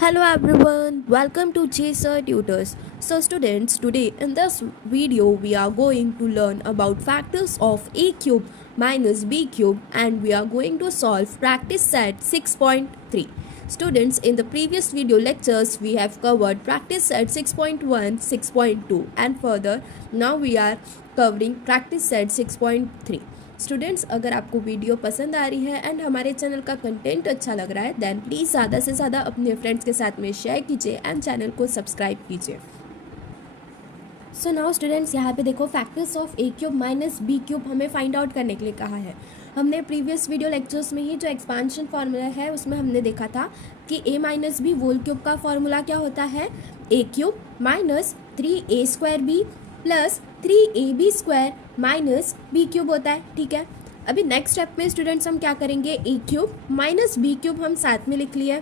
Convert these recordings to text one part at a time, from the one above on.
Hello everyone, welcome to JSR Tutors. So students, today in this video we are going to learn about factors of a cube minus b cube and we are going to solve practice set 6.3. Students, in the previous video lectures we have covered practice set 6.1, 6.2 and further now we are covering practice set 6.3. Students, अगर आपको video पसंद आ रही है and हमारे channel का content अच्छा लग रहा है देन प्लीज़ ज़्यादा से ज़्यादा अपने फ्रेंड्स के साथ में शेयर कीजिए एंड चैनल को सब्सक्राइब कीजिए। सो नाउ स्टूडेंट्स, यहाँ पे देखो factors of a cube minus B cube हमें फाइंड आउट करने के लिए कहा है। हमने प्रीवियस वीडियो लेक्चर्स में ही जो एक्सपांशन फार्मूला है उसमें हमने देखा था कि A minus B whole cube का फार्मूला क्या होता है, A cube minus 3a² B plus 3ab square minus B cube होता है। ठीक है, अभी नेक्स्ट स्टेप में स्टूडेंट्स हम क्या करेंगे, ए क्यूब माइनस बी क्यूब हम साथ में लिख लिए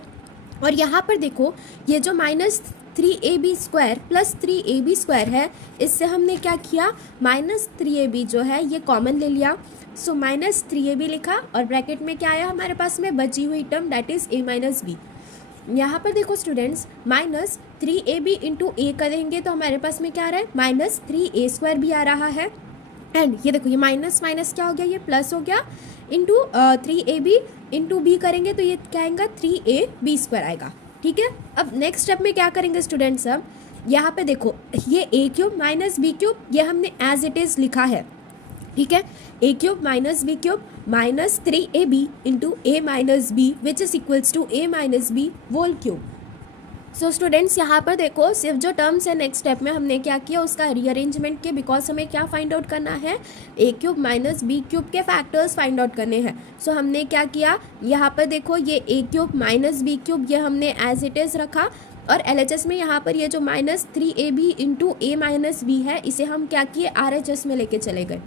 और यहाँ पर देखो ये जो minus 3ab square plus 3ab square है इससे हमने क्या किया, माइनस 3ab जो है ये कॉमन ले लिया। सो माइनस 3ab लिखा और ब्रैकेट में क्या आया हमारे पास में बची हुई term that is a minus b. यहाँ पर देखो स्टूडेंट्स, माइनस 3ab इंटू ए करेंगे तो हमारे पास में क्या आ रहा है, माइनस 3a² भी आ रहा है एंड ये देखो ये माइनस माइनस क्या हो गया, ये प्लस हो गया इंटू 3ab इंटू बी करेंगे तो ये क्या आएगा 3ab² आएगा। ठीक है, अब नेक्स्ट स्टेप में क्या करेंगे स्टूडेंट्स, अब यहाँ पे देखो ये A cube minus B cube ये हमने एज इट इज़ लिखा है। ठीक है, A cube minus B cube minus 3ab into A minus B which is equals to A minus B whole cube. So students, यहाँ पर देखो सिर्फ जो टर्म्स है नेक्स्ट स्टेप में हमने क्या किया उसका रीअरेंजमेंट किया बिकॉज हमें क्या फाइंड आउट करना है, A cube minus B cube के फैक्टर्स फाइंड आउट करने हैं। सो हमने क्या किया, यहाँ पर देखो ये A cube minus B cube ये हमने एज इट इज़ रखा और LHS में यहाँ पर ये जो माइनस 3ab इंटू ए माइनस बी है इसे हम क्या किए RHS में लेके चले गए।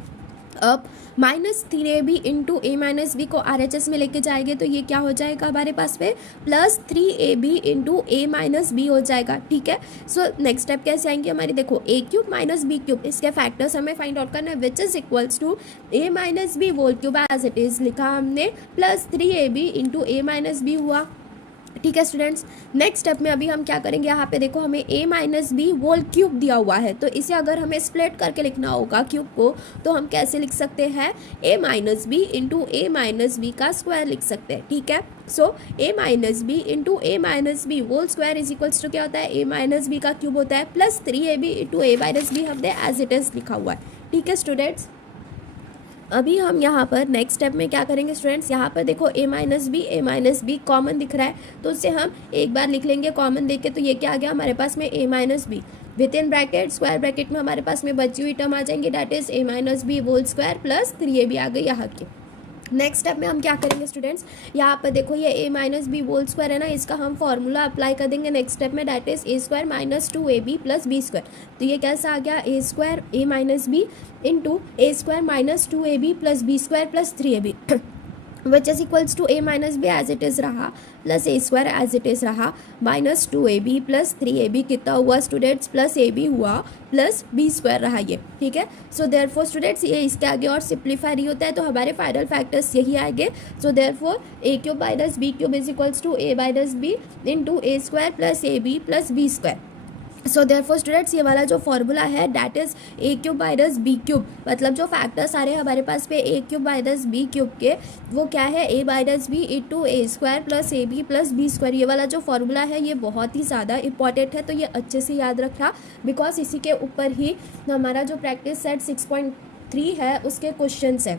अब माइनस 3ab इंटू ए माइनस बी को RHS में लेके जाएंगे तो ये क्या हो जाएगा हमारे पास में प्लस 3ab इंटू ए माइनस बी हो जाएगा। ठीक है, सो नेक्स्ट स्टेप कैसे आएंगे हमारी, देखो a cube minus B cube इसके फैक्टर्स हमें फाइंड आउट करना है which is equals to A minus B whole cube as it is लिखा हमने प्लस 3ab इंटू ए माइनस बी हुआ। ठीक है स्टूडेंट्स, नेक्स्ट स्टेप में अभी हम क्या करेंगे, यहाँ पे देखो हमें a minus B whole cube दिया हुआ है तो इसे अगर हमें स्प्लिट करके लिखना होगा क्यूब को तो हम कैसे लिख सकते हैं, a minus B into A minus b का स्क्वायर लिख सकते हैं। ठीक है, so a minus B into A minus B whole square is equals to क्या होता है, a माइनस बी का क्यूब होता है प्लस 3ab इंटू ए माइनस बी हमने एज इट इज लिखा हुआ है। ठीक है स्टूडेंट्स, अभी हम यहाँ पर नेक्स्ट स्टेप में क्या करेंगे स्टूडेंट्स, यहाँ पर देखो ए माइनस बी कॉमन दिख रहा है तो उससे हम एक बार लिख लेंगे कॉमन देके तो ये क्या आ गया हमारे पास में A minus B within bracket square bracket में हमारे पास में बची हुई टर्म आ जाएंगे that is A minus B whole square plus 3ab आ गई यहाँ की। नेक्स्ट स्टेप में हम क्या करेंगे स्टूडेंट्स, यहाँ पर देखो ये a minus B whole square है ना, इसका हम फॉर्मूला अप्लाई कर देंगे नेक्स्ट स्टेप में that is a² minus 2ab plus b square. तो ये कैसा आ गया, a² a minus B into a² minus 2ab plus b square plus 3ab which is equals to a minus B as it is रहा plus a² as it is रहा minus 2ab plus 3ab कितना हुआ students, plus ab हुआ plus b square रहा ये। ठीक है, so therefore students ये इसके आगे और सिंप्लीफाई नहीं होता है तो हमारे फाइनल फैक्टर्स यही आएंगे। So therefore a cube minus b cube is equals to a minus B into a² plus ab plus b square. So therefore students ये वाला जो फॉर्मूला है that is A cube minus B cube, मतलब जो factors आ रहे हैं हमारे पास पे A cube minus B cube के वो क्या है, A minus B into a² plus ab plus b square. ये वाला जो फॉर्मूला है ये बहुत ही ज़्यादा इंपॉर्टेंट है तो ये अच्छे से याद रखना बिकॉज इसी के ऊपर ही हमारा जो प्रैक्टिस सेट 6.3 है उसके क्वेश्चन है।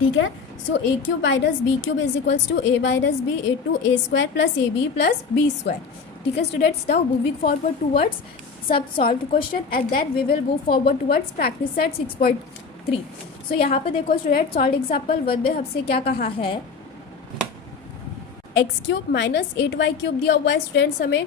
ठीक है, so A cube minus B cube is equals to A minus B into a² plus ab plus b square. ठीक है students, now moving forward towards sub solve question and then we will move forward towards practice set 6.3। सो यहाँ पे देखो student solve example 1 में हमसे क्या कहा है, x cube minus 8y cube दिया हुआ है स्टूडेंट्स हमें।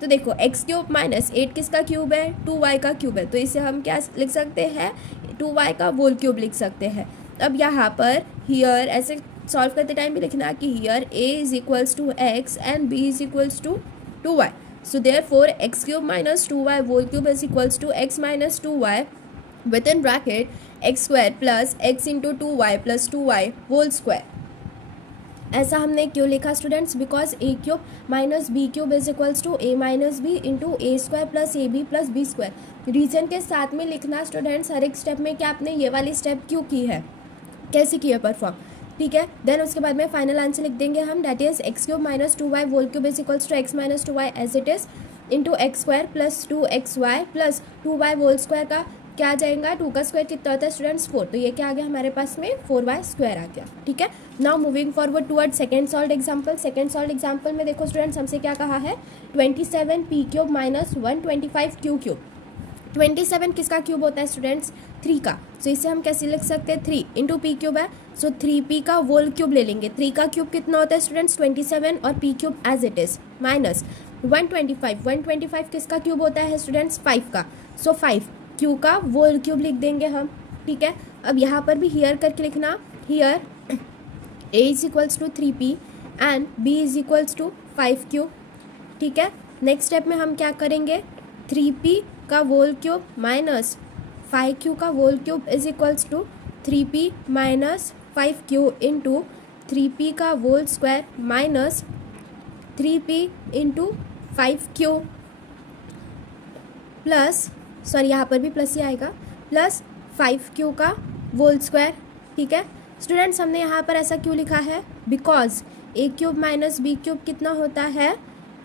तो देखो एक्स क्यूब माइनस 8 किसका क्यूब है, 2y का क्यूब है तो इसे हम क्या लिख सकते हैं, 2y का होल क्यूब लिख सकते हैं। अब यहाँ पर हियर ऐसे सॉल्व करते टाइम भी लिखना कि here a is equals to x and b is equals to 2y। So therefore x cube minus 2y whole cube is equals to x minus 2y within bracket x square plus x into 2y plus 2y whole square। ऐसा हमने क्यों लिखा students? Because A cube minus B cube is equals to A minus B into A square plus A B plus B square. Reason के साथ में लिखना students हर एक step में कि आपने ये वाली स्टेप क्यों की है, कैसे की है परफॉर्म, ठीक है। देन उसके बाद में फाइनल आंसर लिख देंगे हम, that is x cube minus 2y whole cube is equals to x minus 2y as it is into x square plus 2xy plus 2y whole square का क्या आ जाएगा, 2 का स्क्वायर कितना होता है स्टूडेंट्स 4, तो ये क्या आ गया हमारे पास में 4y स्क्वायर आ गया, ठीक है। Now moving forward toward second solved example. Second solved example में देखो स्टूडेंट्स हमसे क्या कहा है, 27 p cube minus 125 q cube. 27 किसका क्यूब होता है स्टूडेंट्स? 3 का। सो इसे हम कैसे लिख सकते हैं, 3 इंटू पी क्यूब है, सो 3p का होल क्यूब ले लेंगे। 3 का क्यूब कितना होता है स्टूडेंट्स 27 और p cube as it is minus 125 किसका क्यूब होता है स्टूडेंट्स 5 का। सो 5 क्यू का होल क्यूब लिख देंगे हम, ठीक है। अब यहाँ पर भी हियर करके लिखना, here a is equals to 3p and b is equals to 5 cube, ठीक है। नेक्स्ट स्टेप में हम क्या करेंगे, 3p का होल क्यूब माइनस 5q का whole cube is equals to 3p minus 5q into 3p का whole square minus 3p into 5q plus, sorry यहाँ पर भी प्लस ही आएगा, प्लस 5q का होल स्क्वायर, ठीक है। स्टूडेंट्स हमने यहाँ पर ऐसा क्यों लिखा है, because A cube minus B cube कितना होता है,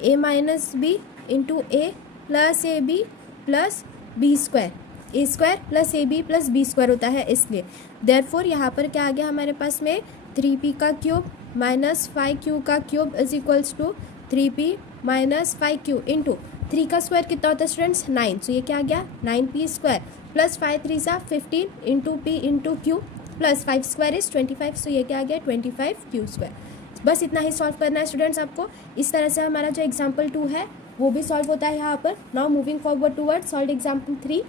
A minus B into A plus A B plus B square, A square plus A B plus B square होता है, इसलिए देयरफॉर यहाँ पर क्या आ गया हमारे पास में 3p का क्यूब माइनस 5q का cube is equals to 3p minus 5q into 3 का स्क्वायर कितना होता है स्टूडेंट्स 9, सो ये क्या आ गया 9p स्क्वायर प्लस 5 3 सा 15 into p into q plus 5 square is 25, सो ये क्या आ गया 25q स्क्वायर। बस इतना ही सॉल्व करना है स्टूडेंट्स आपको। इस तरह से हमारा जो एग्जाम्पल 2 है वो भी सॉल्व होता है यहाँ पर। Now moving forward toward solve example 3।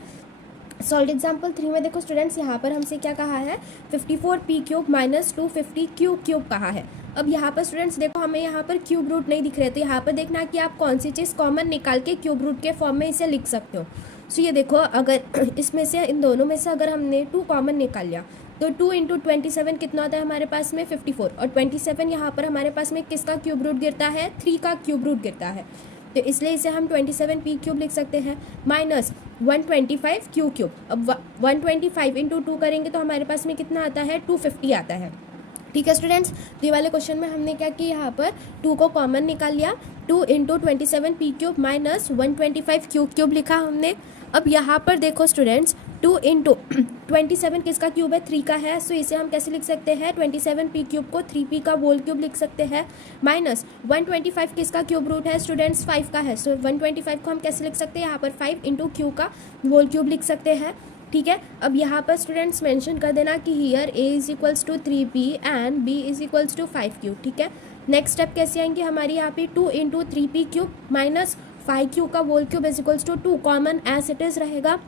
Solve example 3 में देखो स्टूडेंट्स यहाँ पर हमसे क्या कहा है, 54p cube minus 250q cube कहा है। अब यहाँ पर स्टूडेंट्स देखो हमें यहाँ पर क्यूब रूट नहीं दिख रहे, तो यहाँ पर देखना है कि आप कौन सी चीज़ कॉमन निकाल के क्यूब रूट के फॉर्म में इसे लिख सकते हो। सो ये देखो अगर इसमें से इन दोनों में से अगर हमने 2 कॉमन निकाल लिया तो 2 इंटू 27 कितना होता है हमारे पास में 54, और 27 यहाँ पर हमारे पास में किसका क्यूब रूट गिरता है 3 का क्यूब रूट गिरता है, तो इसलिए इसे हम 27p क्यूब लिख सकते हैं माइनस 125 क्यू क्यूब। अब 125 इंटू 2 करेंगे तो हमारे पास में कितना आता है 250 आता है, ठीक है स्टूडेंट्स। तो ये वाले क्वेश्चन में हमने क्या किया, यहाँ पर 2 को कॉमन निकाल लिया, 2 into 27p cube minus 125 Q cube लिखा हमने। अब यहाँ पर देखो स्टूडेंट्स 2 इंटू 27 किसका क्यूब है 3 का है, सो इसे हम कैसे लिख सकते हैं 27p क्यूब को 3p का होल क्यूब लिख सकते हैं माइनस 125 किसका क्यूब रूट है स्टूडेंट्स 5 का है, सो 125 को हम कैसे लिख सकते हैं यहाँ पर 5 इंटू क्यू का होल क्यूब लिख सकते हैं, ठीक है। अब यहाँ पर स्टूडेंट्स मेंशन कर देना कि here a is equals to 3p and b is equals to 5q, ठीक है। नेक्स्ट स्टेप कैसे आएंगे हमारी यहाँ पे 2 into 3p cube minus 5q का whole cube is equals to 2 common as it is रहेगा,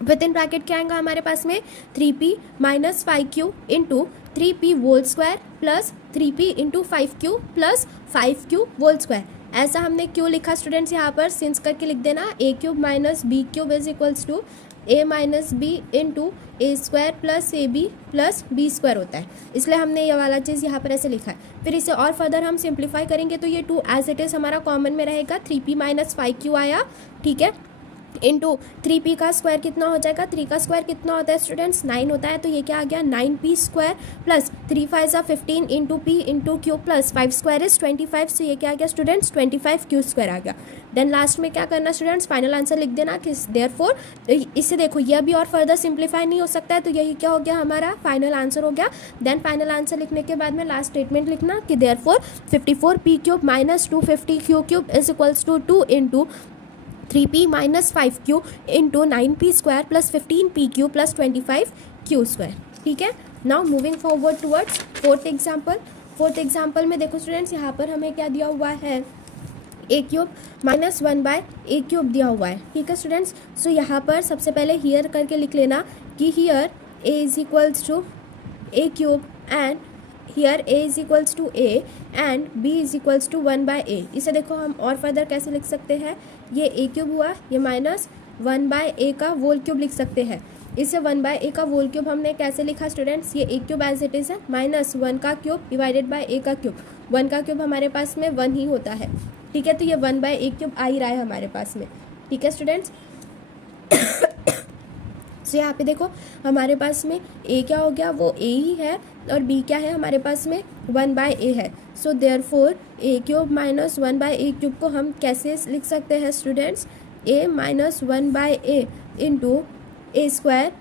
विद इन ब्रैकेट क्या आएगा हमारे पास में 3p minus 5q into 3p whole square plus 3p into 5q plus 5q whole square. ऐसा हमने क्यों लिखा स्टूडेंट्स, यहाँ पर सिंस करके लिख देना a cube minus b cube is equals to a minus B into A square plus A B plus B square होता है, इसलिए हमने ये वाला चीज़ यहाँ पर ऐसे लिखा है। फिर इसे और फर्दर हम सिंप्लीफाई करेंगे तो ये 2 एज इट इज़ हमारा कॉमन में रहेगा, 3p माइनस 5q आया, ठीक है, इंटू 3p का स्क्वायर कितना हो जाएगा, 3 का स्क्वायर कितना होता है स्टूडेंट्स 9 होता है, तो ये क्या आ गया 9p स्क्वायर प्लस 3 5 ज़ा 15 into p into q plus 5 square is 25, so ये क्या आ गया स्टूडेंट्स 25q स्क्वायर आ गया। देन लास्ट में क्या करना स्टूडेंट्स फाइनल आंसर लिख देना कि देयरफॉर, इससे देखो यह भी और फर्दर सिंप्लीफाई नहीं हो सकता है, तो यही क्या हो गया हमारा फाइनल आंसर हो गया। देन फाइनल आंसर लिखने के बाद में लास्ट स्टेटमेंट लिखना कि therefore 54p cube minus 250q cube is equals to 2 into 3p minus 5q into 9p square plus 15pq plus 25q square, ठीक है। Now moving forward towards fourth example. Fourth example में देखो students यहाँ पर हमें क्या दिया हुआ है, A cube minus 1/a cube दिया हुआ है, ठीक है स्टूडेंट्स। सो यहाँ पर सबसे पहले हियर करके लिख लेना कि here a is equals to a cube and here a is equals to a and b is equals to 1/a। इसे देखो हम और फर्दर कैसे लिख सकते हैं, ये a क्यूब हुआ, ये माइनस 1/a का होल क्यूब लिख सकते हैं। इसे 1/a का होल क्यूब हमने कैसे लिखा स्टूडेंट्स, ये a cube as it is है माइनस 1 का क्यूब डिवाइडेड बाय a का क्यूब। 1 का क्यूब हमारे पास में 1 ही होता है, ठीक है, तो ये 1/a क्यूब आ ही रहा है हमारे पास में, ठीक है स्टूडेंट्स। तो यहाँ पे देखो हमारे पास में a क्या हो गया, वो a ही है, और b क्या है हमारे पास में 1/a है। So therefore a cube minus 1/a cube को हम कैसे लिख सकते हैं students, a minus 1/a into a square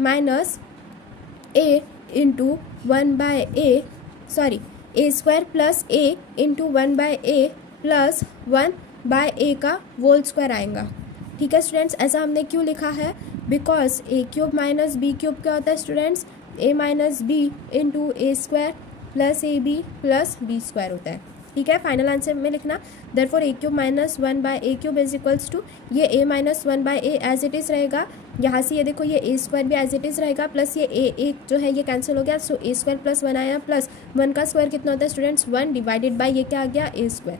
minus a into 1/a, sorry a square plus a into 1/a plus 1/a का होल स्क्वायर आएगा, ठीक है स्टूडेंट्स। ऐसा हमने क्यों लिखा है, because a cube minus b cube क्या होता है students, a minus b into a square plus A B plus B square होता है, ठीक है। फाइनल आंसर में लिखना therefore a cube minus 1/a cube is equals to, ये a minus 1/a as it is रहेगा, यहाँ से ये देखो ये a स्क्वायर भी एज इट इज़ रहेगा, प्लस ये a जो है ये कैंसिल हो गया, सो a स्क्वायर प्लस 1 आया, प्लस 1 का स्क्वायर कितना होता है स्टूडेंट्स 1 डिवाइडेड बाई ये क्या आ गया a स्क्वायर,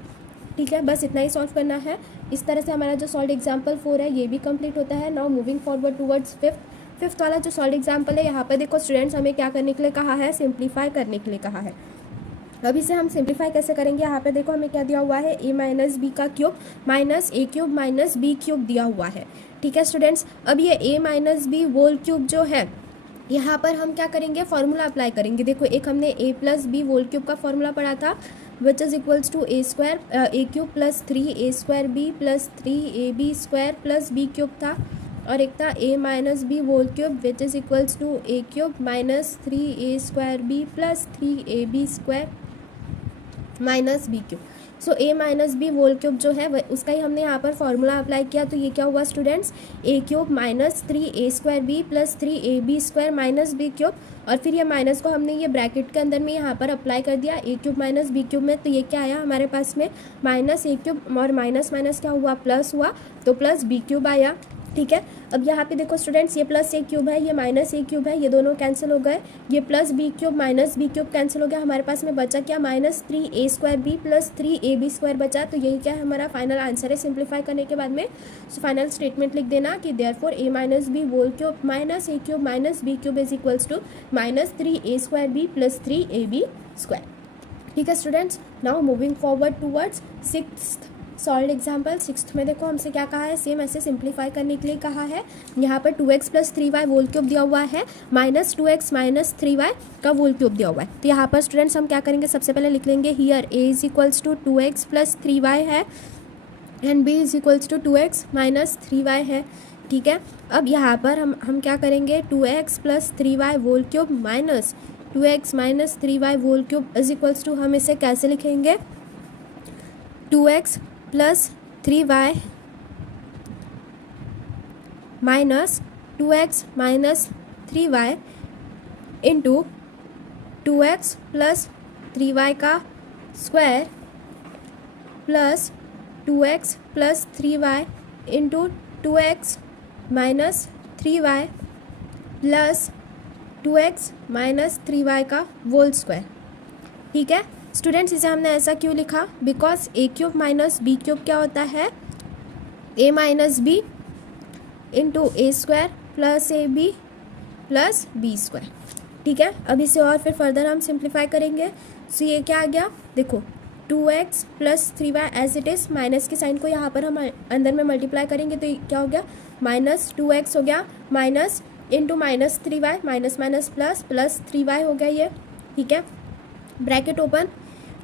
ठीक है। बस इतना ही सॉल्व करना है। इस तरह से हमारा जो सॉल्व एग्जाम्पल 4 है ये भी कंप्लीट होता है। Now moving forward towards fifth वाला जो सॉल्व एग्जाम्पल है, यहाँ पर देखो स्टूडेंट्स हमें क्या करने के लिए कहा है, सिंप्लीफाई करने के लिए कहा है। अब इसे हम सिंप्लीफाई कैसे करेंगे, यहाँ पे देखो हमें क्या दिया हुआ है, a माइनस बी का cube minus a cube minus b cube दिया हुआ है, ठीक है स्टूडेंट्स। अब ये a minus B whole cube जो है यहाँ पर हम क्या करेंगे, फॉर्मूला अप्लाई करेंगे। देखो एक हमने a plus B whole cube का फॉर्मूला पढ़ा था, which is equals to a square a cube plus 3a square b plus 3ab square plus b cube था, और एक था a minus B whole cube which is equals to a cube minus 3a square b plus 3ab square minus B cube. So a minus B whole cube जो है उसका ही हमने यहाँ पर फॉर्मूला अप्लाई किया, तो ये क्या हुआ students, a cube minus 3a square B plus 3ab square minus B cube, और फिर ये माइनस को हमने ये ब्रैकेट के अंदर में यहाँ पर अप्लाई कर दिया a cube minus B cube में, तो ये क्या आया हमारे पास में माइनस a क्यूब और माइनस माइनस क्या हुआ प्लस हुआ, तो प्लस बी क्यूब आया, ठीक है। अब यहाँ पे देखो स्टूडेंट्स ये प्लस a क्यूब है, ये माइनस a क्यूब है, ये दोनों कैंसिल हो गए, ये plus b cube minus b cube cancel हो गया, हमारे पास में बचा क्या minus 3a square b plus 3ab square बचा, तो यही क्या है हमारा फाइनल आंसर है। सिंप्लीफाई करने के बाद में फाइनल स्टेटमेंट लिख देना कि therefore a minus B whole cube minus a cube minus b cube is equals to minus 3a square b plus 3ab square, ठीक है students. Now moving forward towards sixth solve example. Sixth में देखो हमसे क्या कहा है, same ऐसे simplify करने के लिए कहा है। यहाँ पर 2x plus 3y whole cube दिया हुआ है, माइनस 2x माइनस 3y का होल क्यूब दिया हुआ है, तो यहाँ पर स्टूडेंट्स हम क्या करेंगे, सबसे पहले लिख लेंगे here a is equals to 2x plus 3y है and b is equals to 2x minus 3y है, ठीक है। अब यहाँ पर हम क्या करेंगे, 2x plus 3y whole cube minus 2x minus 3y whole cube is equals to, हम इसे कैसे लिखेंगे, 2x plus 3y minus 2x minus 3y into 2x plus 3y का square plus 2x plus 3y into 2x minus 3y plus 2x minus 3y का whole square, ठीक है students. इसे हमने ऐसा क्यों लिखा, because a cube minus B cube क्या होता है, a minus B into A square plus A B plus B square, ठीक है। अब इसे और फिर फर्दर हम सिंप्लीफाई करेंगे, सो ये क्या आ गया, देखो 2x plus 3y as it is, minus के साइन को यहाँ पर हम अंदर में मल्टीप्लाई करेंगे, तो क्या हो गया माइनस 2x हो गया minus into minus 3y minus minus plus plus 3y हो गया ये, ठीक है। Bracket open,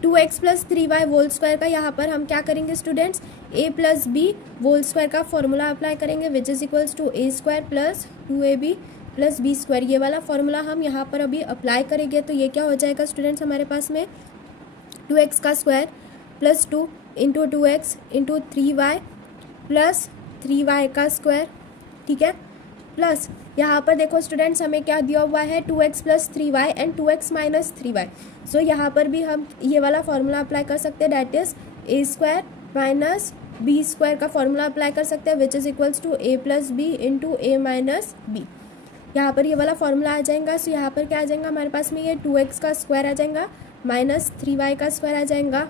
2x plus 3y whole square का यहाँ पर हम क्या करेंगे students, a plus B whole square का फॉर्मूला अप्लाई करेंगे which is equals to a square plus 2ab plus B square, ये वाला फॉर्मूला हम यहाँ पर अभी अप्लाई करेंगे, तो ये क्या हो जाएगा स्टूडेंट्स हमारे पास में 2x का square plus 2 into 2x into 3y plus 3y का स्क्वायर, ठीक है, प्लस यहाँ पर देखो स्टूडेंट्स हमें क्या दिया हुआ है, 2x plus 3y and 2x minus 3y, सो यहाँ पर भी हम ये वाला फॉर्मूला अप्लाई कर सकते हैं, that is a square minus b square का फॉर्मूला अप्लाई कर सकते हैं which is equals to a plus b into A minus b, यहाँ पर ये वाला फॉर्मूला आ जाएगा। सो यहाँ पर क्या आ जाएगा हमारे पास में, ये 2x का स्क्वायर आ जाएगा माइनस 3y का स्क्वायर आ जाएगा,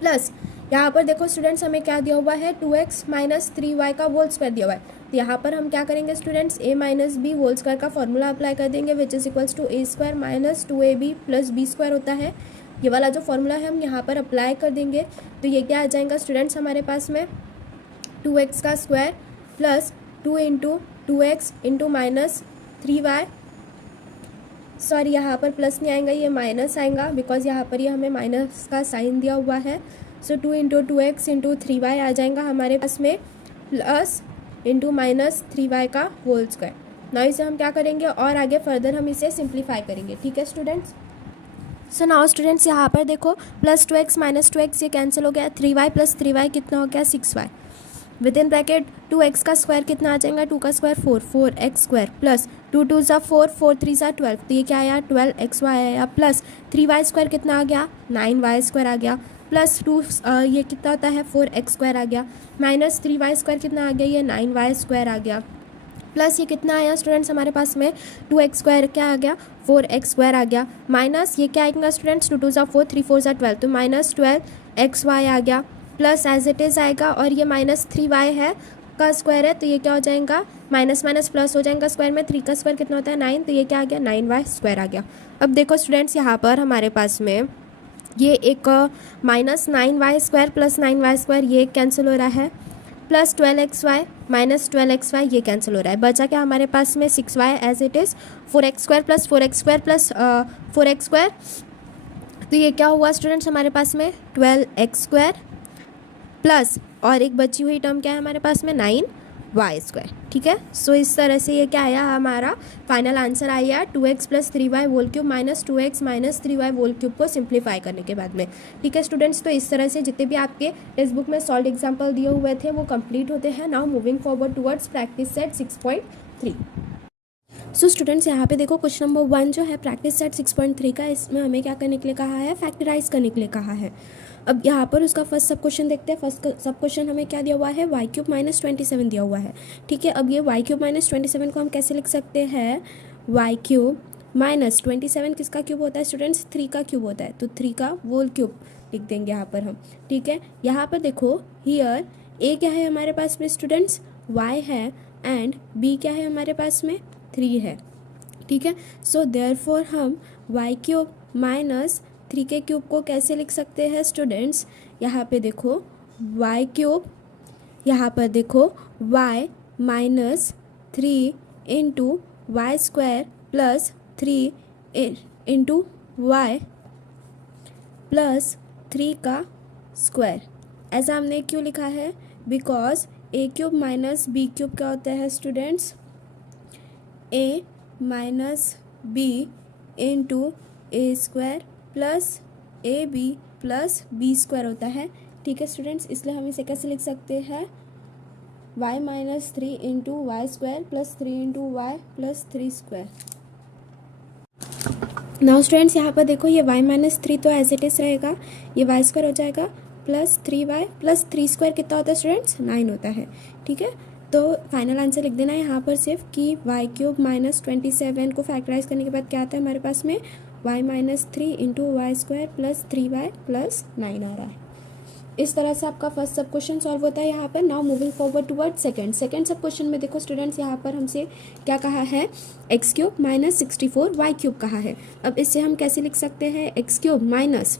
प्लस यहाँ पर देखो स्टूडेंट्स हमें क्या दिया हुआ है 2x माइनस 3y का होल स्क्वायर दिया हुआ है। तो यहाँ पर हम क्या करेंगे students a minus B whole square का फॉर्मूला अप्लाई कर देंगे which is equals to A square minus 2ab plus B square होता है। ये वाला जो फॉर्मूला है हम यहाँ पर अप्लाई कर देंगे। तो ये क्या आ जाएगा स्टूडेंट्स हमारे पास में 2x का square plus 2 into 2x into minus 3y, sorry यहाँ पर प्लस नहीं आएगा, ये माइनस आएगा बिकॉज यहाँ पर ये हमें माइनस का साइन दिया हुआ है। सो 2 इंटू 2x इंटू 3y आ जाएगा हमारे पास में प्लस इंटू माइनस 3y का होल स्क्वायर। ना इसे हम क्या करेंगे और आगे फर्दर हम इसे सिंप्लीफाई करेंगे। ठीक है स्टूडेंट्स। सो नाउ स्टूडेंट्स यहाँ पर देखो प्लस 2x माइनस 2x ये कैंसिल हो गया, 3y प्लस 3y कितना हो गया 6y, with in bracket 2x का स्क्वायर कितना आ जाएगा 2 का स्क्वायर 4x स्क्वायर प्लस 2 2 ज़ा 4 4 3 ज़ा 12, तो ये क्या आया 12xy आया प्लस 3y स्क्वायर कितना आ गया 9y स्क्वायर आ गया प्लस 2 ये कितना होता है 4x स्क्वायर आ गया माइनस 3y स्क्वायर कितना आ गया ये 9y स्क्वायर आ गया प्लस ये कितना आया स्टूडेंट्स हमारे पास में 2x स्क्वायर क्या आ गया 4x स्क्वायर आ गया माइनस ये क्या आएगा स्टूडेंट्स 2 2 ज़ा 4 3 4 ज़ा 12, तो माइनस 12xy आ गया प्लस एज इट इज़ आएगा और ये माइनस 3y है का स्क्वायर है, तो ये क्या हो जाएगा माइनस माइनस प्लस हो जाएगा स्क्वायर में, 3 का स्क्वायर कितना होता है 9, तो ये क्या आ गया 9y स्क्वायर आ गया। अब देखो स्टूडेंट्स यहाँ पर हमारे पास में ये एक minus 9y square plus 9y square ये कैंसिल हो रहा है प्लस 12xy माइनस 12xy ये कैंसिल हो रहा है, बचा क्या हमारे पास में 6y as it is 4x square plus 4x square plus 4x square, तो ये क्या हुआ स्टूडेंट्स हमारे पास में 12x स्क्वायर प्लस और एक बची हुई टर्म क्या है हमारे पास में 9y स्क्वायर। ठीक है, सो इस तरह से ये क्या आया हमारा फाइनल आंसर आया 2x plus 3y whole cube minus 2x minus 3y whole cube को सिंप्लीफाई करने के बाद में। ठीक है स्टूडेंट्स, तो इस तरह से जितने भी आपके टेक्स्ट बुक में सॉल्व एग्जाम्पल दिए हुए थे वो कंप्लीट होते हैं। Now moving forward towards practice set 6.3। सो स्टूडेंट्स यहाँ पे देखो क्वेश्चन नंबर 1 जो है प्रैक्टिस सेट 6.3 का, इसमें हमें क्या करने के लिए कहा है फैक्टराइज करने के लिए कहा है। अब यहाँ पर उसका फर्स्ट सब क्वेश्चन देखते हैं। फर्स्ट सब क्वेश्चन हमें क्या दिया हुआ है वाई क्यूब माइनस 27 दिया हुआ है। ठीक है, अब ये वाई क्यूब माइनस 27 को हम कैसे लिख सकते हैं वाई क्यूब माइनस 27 किसका क्यूब होता है स्टूडेंट्स 3 का क्यूब होता है, तो 3 का होल क्यूब लिख देंगे यहाँ पर हम। ठीक है, यहाँ पर देखो हियर ए क्या है हमारे पास में स्टूडेंट्स वाई है एंड बी क्या है हमारे पास में 3 है। ठीक है, सो देयरफॉर हम वाई क्यूब माइनस 3 के क्यूब को कैसे लिख सकते हैं स्टूडेंट्स, यहाँ पे देखो वाई क्यूब, यहाँ पर देखो y minus 3 into y square plus 3 into y plus 3 का स्क्वायर। ऐसा हमने क्यों लिखा है because A cube minus B cube क्या होता है students a minus B into A square plus A B plus B square होता है। ठीक है स्टूडेंट्स, इसलिए हम इसे कैसे लिख सकते हैं y minus 3 into y square plus 3 into y plus 3 square. Now students यहाँ पर देखो ये y माइनस 3 तो एज इट इज़ रहेगा, ये वाई स्क्वायर हो जाएगा प्लस 3y प्लस 3 स्क्वायर कितना होता है स्टूडेंट्स 9 होता है। ठीक है, तो फाइनल आंसर लिख देना है यहाँ पर सिर्फ कि वाई क्यूब माइनस 27 को फैक्टराइज करने के बाद क्या आता है हमारे पास में y minus 3 into y square plus 3y plus 9 आ रहा है। इस तरह से आपका फर्स्ट सब क्वेश्चन सॉल्व होता है यहाँ पर। Now moving forward toward second sub question में देखो स्टूडेंट्स यहाँ पर हमसे क्या कहा है x cube minus 64 y cube कहा है। अब इससे हम कैसे लिख सकते हैं एक्स क्यूब माइनस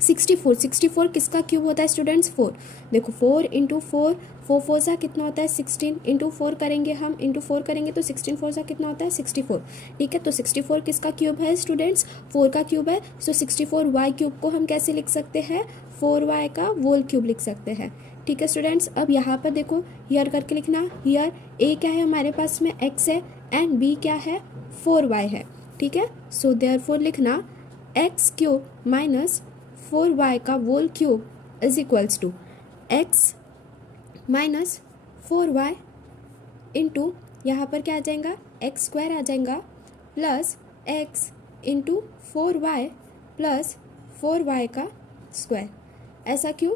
64 किसका क्यूब होता है स्टूडेंट्स 4। देखो 4 इंटू 4 4 सा कितना होता है 16 इंटू 4 करेंगे हम इंटू 4 करेंगे तो 16 4 सा कितना होता है 64। ठीक है, तो 64 किसका क्यूब है स्टूडेंट्स 4 का क्यूब है। सो 64 वाई क्यूब को हम कैसे लिख सकते हैं 4y का होल क्यूब लिख सकते हैं। ठीक है स्टूडेंट्स, अब यहाँ पर देखो हियर करके लिखना, हियर a क्या है हमारे पास में x है एंड b क्या है 4y है। ठीक है, सो देयरफॉर लिखना x क्यूब माइनस 4y का whole cube is equals to x minus 4y into यहाँ पर क्या आ जाएगा एक्स स्क्वायर आ जाएगा plus x into 4y plus 4y का स्क्वायर। ऐसा क्यों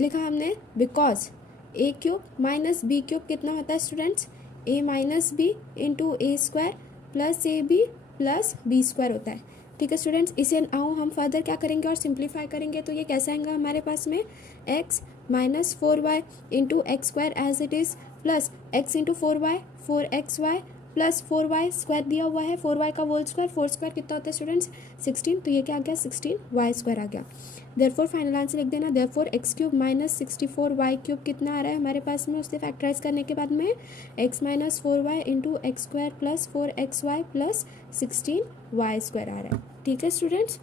लिखा हमने because A cube minus B cube कितना होता है students a minus B into A square plus A B plus B square होता है। ठीक है स्टूडेंट्स, इसे आओ हम फर्दर क्या करेंगे और सिंप्लीफाई करेंगे। तो ये कैसा आएगा हमारे पास में x minus 4y into x square as it is plus x into 4y 4xy plus 4y square दिया हुआ है, 4y का होल स्क्वायर, 4 स्क्वायर कितना होता है स्टूडेंट्स 16, तो ये क्या आ गया 16y स्क्वायर आ गया। देयरफॉर फाइनल आंसर लिख देना, therefore x cube minus 64y cube कितना आ रहा है हमारे पास में, उससे फैक्टराइज करने के बाद में x minus 4y into x square plus 4xy plus 16y square आ रहा है। ठीक है students,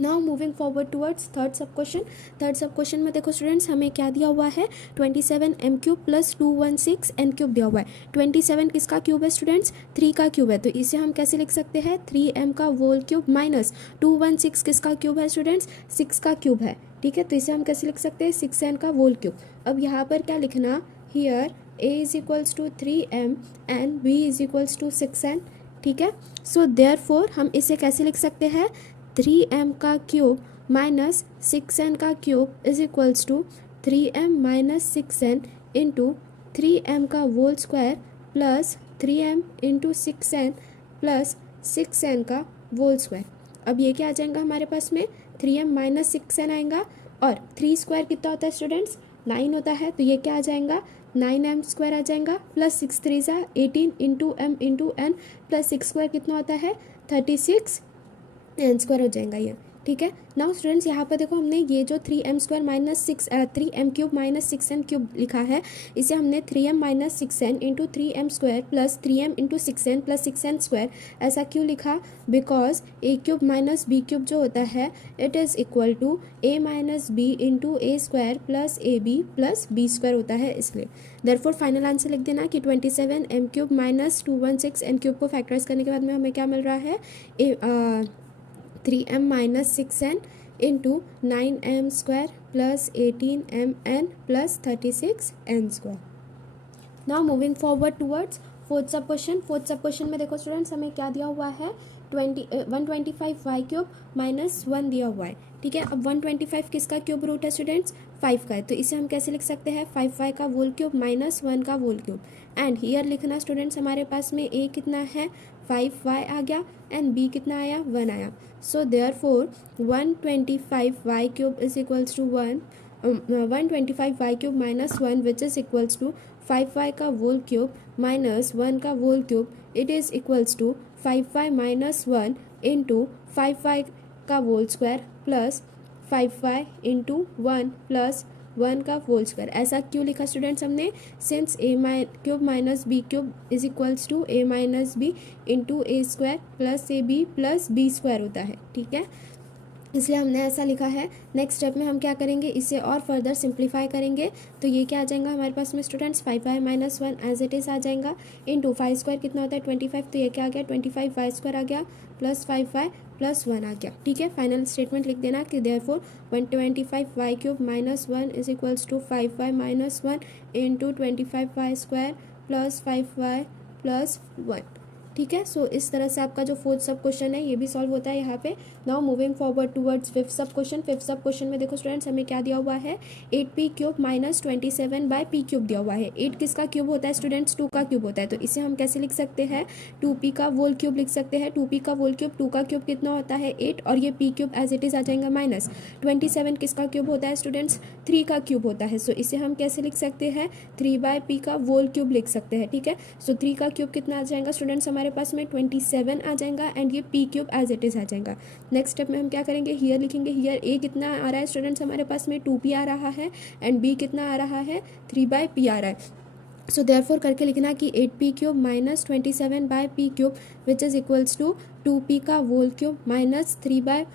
now moving forward towards third sub question. Third sub question में देखो स्टूडेंट्स हमें क्या दिया हुआ है 27 m cube plus 216 n cube दिया हुआ है। 27 किसका क्यूब है स्टूडेंट्स 3 का क्यूब है, तो इसे हम कैसे लिख सकते हैं 3m का होल क्यूब माइनस 216 किसका क्यूब है स्टूडेंट्स 6 का क्यूब है। ठीक है, तो इसे हम कैसे लिख सकते हैं 6n का होल क्यूब। अब यहाँ पर क्या लिखना, here a is equals to 3m and b is equals to 6n। ठीक है, सो देयरफॉर हम इसे कैसे लिख सकते हैं 3m का क्यूब माइनस 6n का cube is equals to 3m minus 6n into 3m का whole square plus 3m into 6n plus 6n का होल स्क्वायर। अब ये क्या आ जाएगा हमारे पास में 3m माइनस 6n आएगा और 3 स्क्वायर कितना होता है स्टूडेंट्स 9 होता है, तो ये क्या आ जाएगा 9m स्क्वायर आ जाएगा प्लस 6 3 सा 18 into m into n plus 6 square कितना होता है 36 n स्क्वायर हो जाएगा ये। ठीक है, नाउ स्टूडेंट्स यहाँ पर देखो हमने ये जो 3m square minus 3m cube minus 6n cube लिखा है, इसे हमने 3m minus 6n into 3m square plus 3m into 6n plus 6n square ऐसा क्यों लिखा, because a cube minus b cube जो होता है it is equal to a minus b into A square plus A B plus B square होता है, इसलिए। Therefore final answer लिख देना कि 27 m cube minus 216 n cube को फैक्टराइज करने के बाद में हमें क्या मिल रहा है 3m minus 6n into 9m square plus 18mn plus 36n square. Now moving forward towards fourth सब क्वेश्चन। फोर्थ सब क्वेश्चन में देखो स्टूडेंट्स हमें क्या दिया हुआ है 125y क्यूब माइनस 1 दिया हुआ है। ठीक है, अब 125 किसका क्यूब रूट है स्टूडेंट्स 5 का है, तो इसे हम कैसे लिख सकते हैं 5y का होल क्यूब माइनस 1 का होल क्यूब। एंड हियर लिखना स्टूडेंट्स हमारे पास में a कितना है 5y आ गया एंड b कितना आया 1 आया। So therefore 125y cube is equals to 125y cube minus 1 which is equals to 5y का होल क्यूब माइनस 1 का whole cube, it is equals to 5y minus 1 into 5y का whole square plus 5y into 1 plus 1 का whole square. ऐसा क्यों लिखा students हमने, since a cube minus b cube is equals to a minus b into A square plus A B plus B square होता है। ठीक है, इसलिए हमने ऐसा लिखा है। नेक्स्ट स्टेप में हम क्या करेंगे, इसे और फर्दर सिंप्लीफाई करेंगे, तो ये क्या आ जाएगा हमारे पास में students 5y minus 1 as it is आ जाएगा इंटू 5 स्क्वायर कितना होता है 25, तो ये क्या आ गया 25y स्क्वायर आ गया प्लस 5y प्लस 1 आ गया। ठीक है, फाइनल स्टेटमेंट लिख देना कि therefore 125y cube minus 1 is equals to 5y minus 1 into 25y square plus 5y plus 1। ठीक है, सो इस तरह से आपका जो फोर्थ सब क्वेश्चन है ये भी सॉल्व होता है यहाँ पे। Now moving forward towards fifth sub question. Fifth sub question में देखो स्टूडेंट्स हमें क्या दिया हुआ है 8p cube minus 27 by p cube दिया हुआ है। 8 किसका क्यूब होता है स्टूडेंट्स 2 का क्यूब होता है, तो इसे हम कैसे लिख सकते हैं 2p का होल क्यूब लिख सकते हैं। 2p का होल क्यूब 2 का क्यूब कितना होता है 8 और ये p cube as it is आ जाएगा माइनस 27 किसका क्यूब होता है स्टूडेंट्स 3 का क्यूब होता है, सो इसे हम कैसे लिख सकते हैं 3 बाय p का होल क्यूब लिख सकते हैं। ठीक है, सो 3 का क्यूब कितना आ जाएगा स्टूडेंट्स हमारे पास में 27 आ जाएगा एंड ये p cube as it is आ जाएगा। नेक्स्ट स्टेप में हम क्या करेंगे, हियर लिखेंगे, हियर a कितना आ रहा है स्टूडेंट्स हमारे पास में 2p आ रहा है एंड b कितना आ रहा है 3 बाय p आ रहा है। सो देयरफॉर करके लिखना कि 8p cube minus 27 by p cube which is equals to 2p का whole cube minus 3 by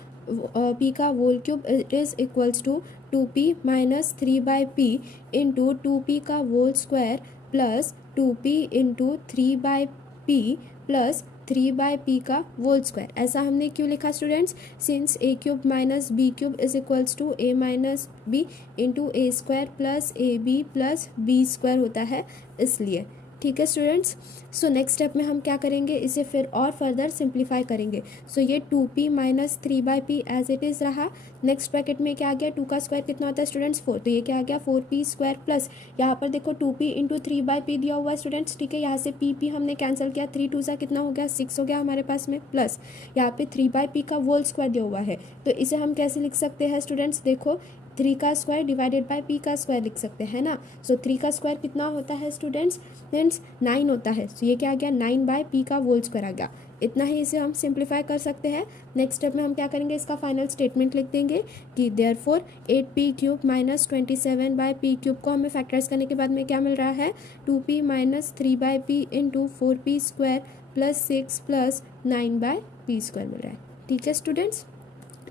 p का whole cube it is equals to 2p minus 3 by p into 2p का whole square plus 2p into 3 by p plus 3 by p का whole square. ऐसा हमने क्यों लिखा students, since a cube minus b cube is equals to a minus b into A square plus A B plus B square होता है, इसलिए। ठीक है स्टूडेंट्स। सो नेक्स्ट स्टेप में हम क्या करेंगे, इसे फिर और फर्दर सिंप्लीफाई करेंगे। सो ये 2p minus 3/p as it is रहा। नेक्स्ट ब्रैकेट में क्या आ गया, 2 का स्क्वायर कितना होता है स्टूडेंट्स 4, तो ये क्या आ गया 4p स्क्वायर प्लस यहाँ पर देखो 2p इंटू 3/p दिया हुआ है स्टूडेंट्स। ठीक है, यहाँ से p हमने कैंसिल किया, 3 2 सा कितना हो गया 6 हो गया हमारे पास में, प्लस यहाँ पे 3/p का होल स्क्वायर दिया हुआ है। तो इसे हम कैसे लिख सकते हैं स्टूडेंट्स, देखो 3 का स्क्वायर डिवाइडेड बाय p का स्क्वायर लिख सकते हैं ना। सो 3 का स्क्वायर कितना होता है स्टूडेंट्स, मीन्स 9 होता है। सो ये क्या आ गया 9/p का होल स्क्वायर आ गया। इतना ही इसे हम सिंप्लीफाई कर सकते हैं। नेक्स्ट स्टेप में हम क्या करेंगे, इसका फाइनल स्टेटमेंट लिख देंगे कि देयरफॉर 8p³ माइनस 27/p³ को हमें फैक्टराइज करने के बाद में क्या मिल रहा है, 2p minus 3/p into 4p square plus 6 plus 9/p square मिल रहा है। ठीक है students.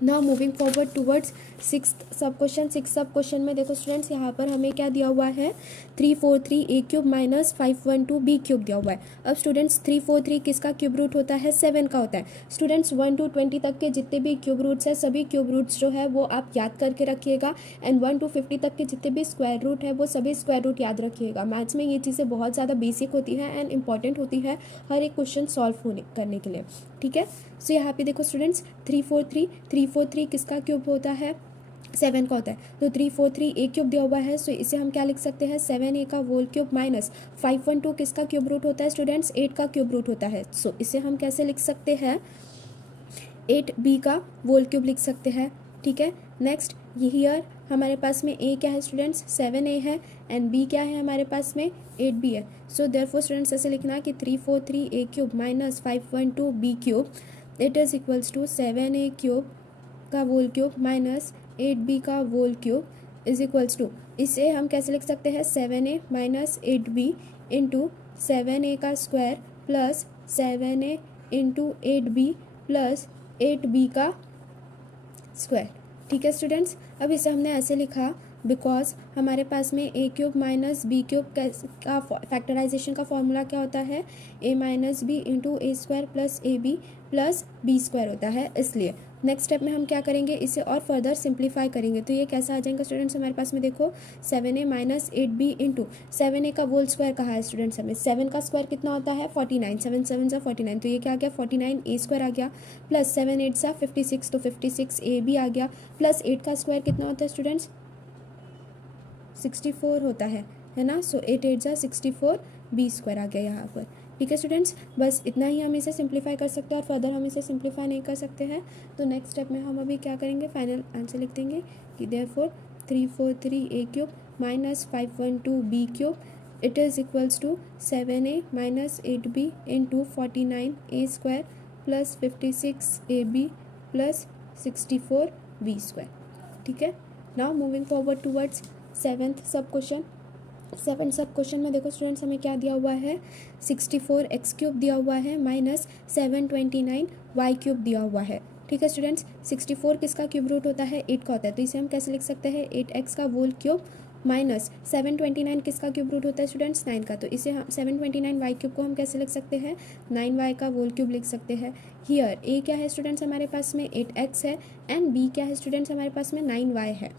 Now moving forward towards six sub question में देखो स्टूडेंट्स, यहाँ पर हमें क्या दिया हुआ है, 343a³ माइनस 512b³ दिया हुआ है। अब स्टूडेंट्स 343 किसका क्यूब रूट होता है, 7 का होता है। स्टूडेंट्स 1 to 20 तक के जितने भी क्यूब रूट्स हैं, सभी क्यूब रूट्स जो है वो आप याद करके रखिएगा। एंड 1 to 50 तक के जितने भी स्क्वायर रूट है वो सभी स्क्वायर रूट याद रखिएगा। मैथ्स में ये चीज़ें बहुत ज़्यादा बेसिक होती हैं एंड इंपॉर्टेंट होती है हर एक क्वेश्चन सॉल्व करने के लिए। ठीक है, सो यहाँ पे देखो स्टूडेंट्स 343 किसका क्यूब होता है, 7 का होता है। तो 343a³ दिया हुआ है, सो इसे हम क्या लिख सकते हैं, 7a का होल क्यूब माइनस 512 किसका क्यूब रूट होता है स्टूडेंट्स, 8 का क्यूब रूट होता है। सो इसे हम कैसे लिख सकते हैं, 8b का होल क्यूब लिख सकते हैं। ठीक है, नेक्स्ट हियर हमारे पास में a क्या है स्टूडेंट्स, 7a है एंड b क्या है हमारे पास में 8b है। सो देयरफॉर स्टूडेंट्स ऐसे लिखना कि 343a³ minus 512b³ it is equals to 7a³ का होल क्यूब माइनस 8b का whole cube is equals to, इसे हम कैसे लिख सकते हैं, 7a minus 8b into 7a का square plus 7a into 8b plus 8b का स्क्वायर। ठीक है स्टूडेंट्स, अब इसे हमने ऐसे लिखा बिकॉज हमारे पास में a³ माइनस b³ का फैक्टराइजेशन का फॉर्मूला क्या होता है, a minus B into A square plus A B plus B square होता है, इसलिए नेक्स्ट स्टेप में हम क्या करेंगे, इसे और फर्दर सिंप्लीफाई करेंगे। तो ये कैसा आ जाएगा स्टूडेंट्स, हमारे पास में देखो 7a minus 8b into 7a का होल स्क्वायर कहा है स्टूडेंट्स हमें, 7 का स्क्वायर कितना होता है 49, 7 7 सा 49, तो ये क्या आ गया 49a स्क्वायर आ गया, प्लस 7 8 सा 56, तो 56a भी आ गया, प्लस 8 का स्क्वायर कितना होता है स्टूडेंट्स 64 होता है ना। सो 8 8 जा 64 बी स्क्वायर आ गया यहाँ पर। ठीक है स्टूडेंट्स, बस इतना ही हम इसे सिंप्लीफाई कर सकते हैं और फर्दर हम इसे सिंप्लीफाई नहीं कर सकते हैं। तो नेक्स्ट स्टेप में हम अभी क्या करेंगे, फाइनल आंसर लिख देंगे कि therefore 343a³ minus 512b³ it is equals to 7a minus 8b into 49a square plus 56ab plus 64b square. ठीक है, now moving forward towards seventh sub question में देखो स्टूडेंट्स हमें क्या दिया हुआ है, 64x³ दिया हुआ है माइनस 729y³ दिया हुआ है। ठीक है स्टूडेंट्स, 64 किसका क्यूब रूट होता है, 8 का होता है, तो इसे हम कैसे लिख सकते हैं, 8x का होल क्यूब माइनस 729 किसका क्यूब रूट होता है स्टूडेंट्स 9 का, तो इसे हम 729y³ को हम कैसे लिख सकते हैं, 9y का होल क्यूब लिख सकते हैं। हियर a क्या है स्टूडेंट्स हमारे पास में 8x है एंड b क्या है स्टूडेंट्स हमारे पास में 9y है।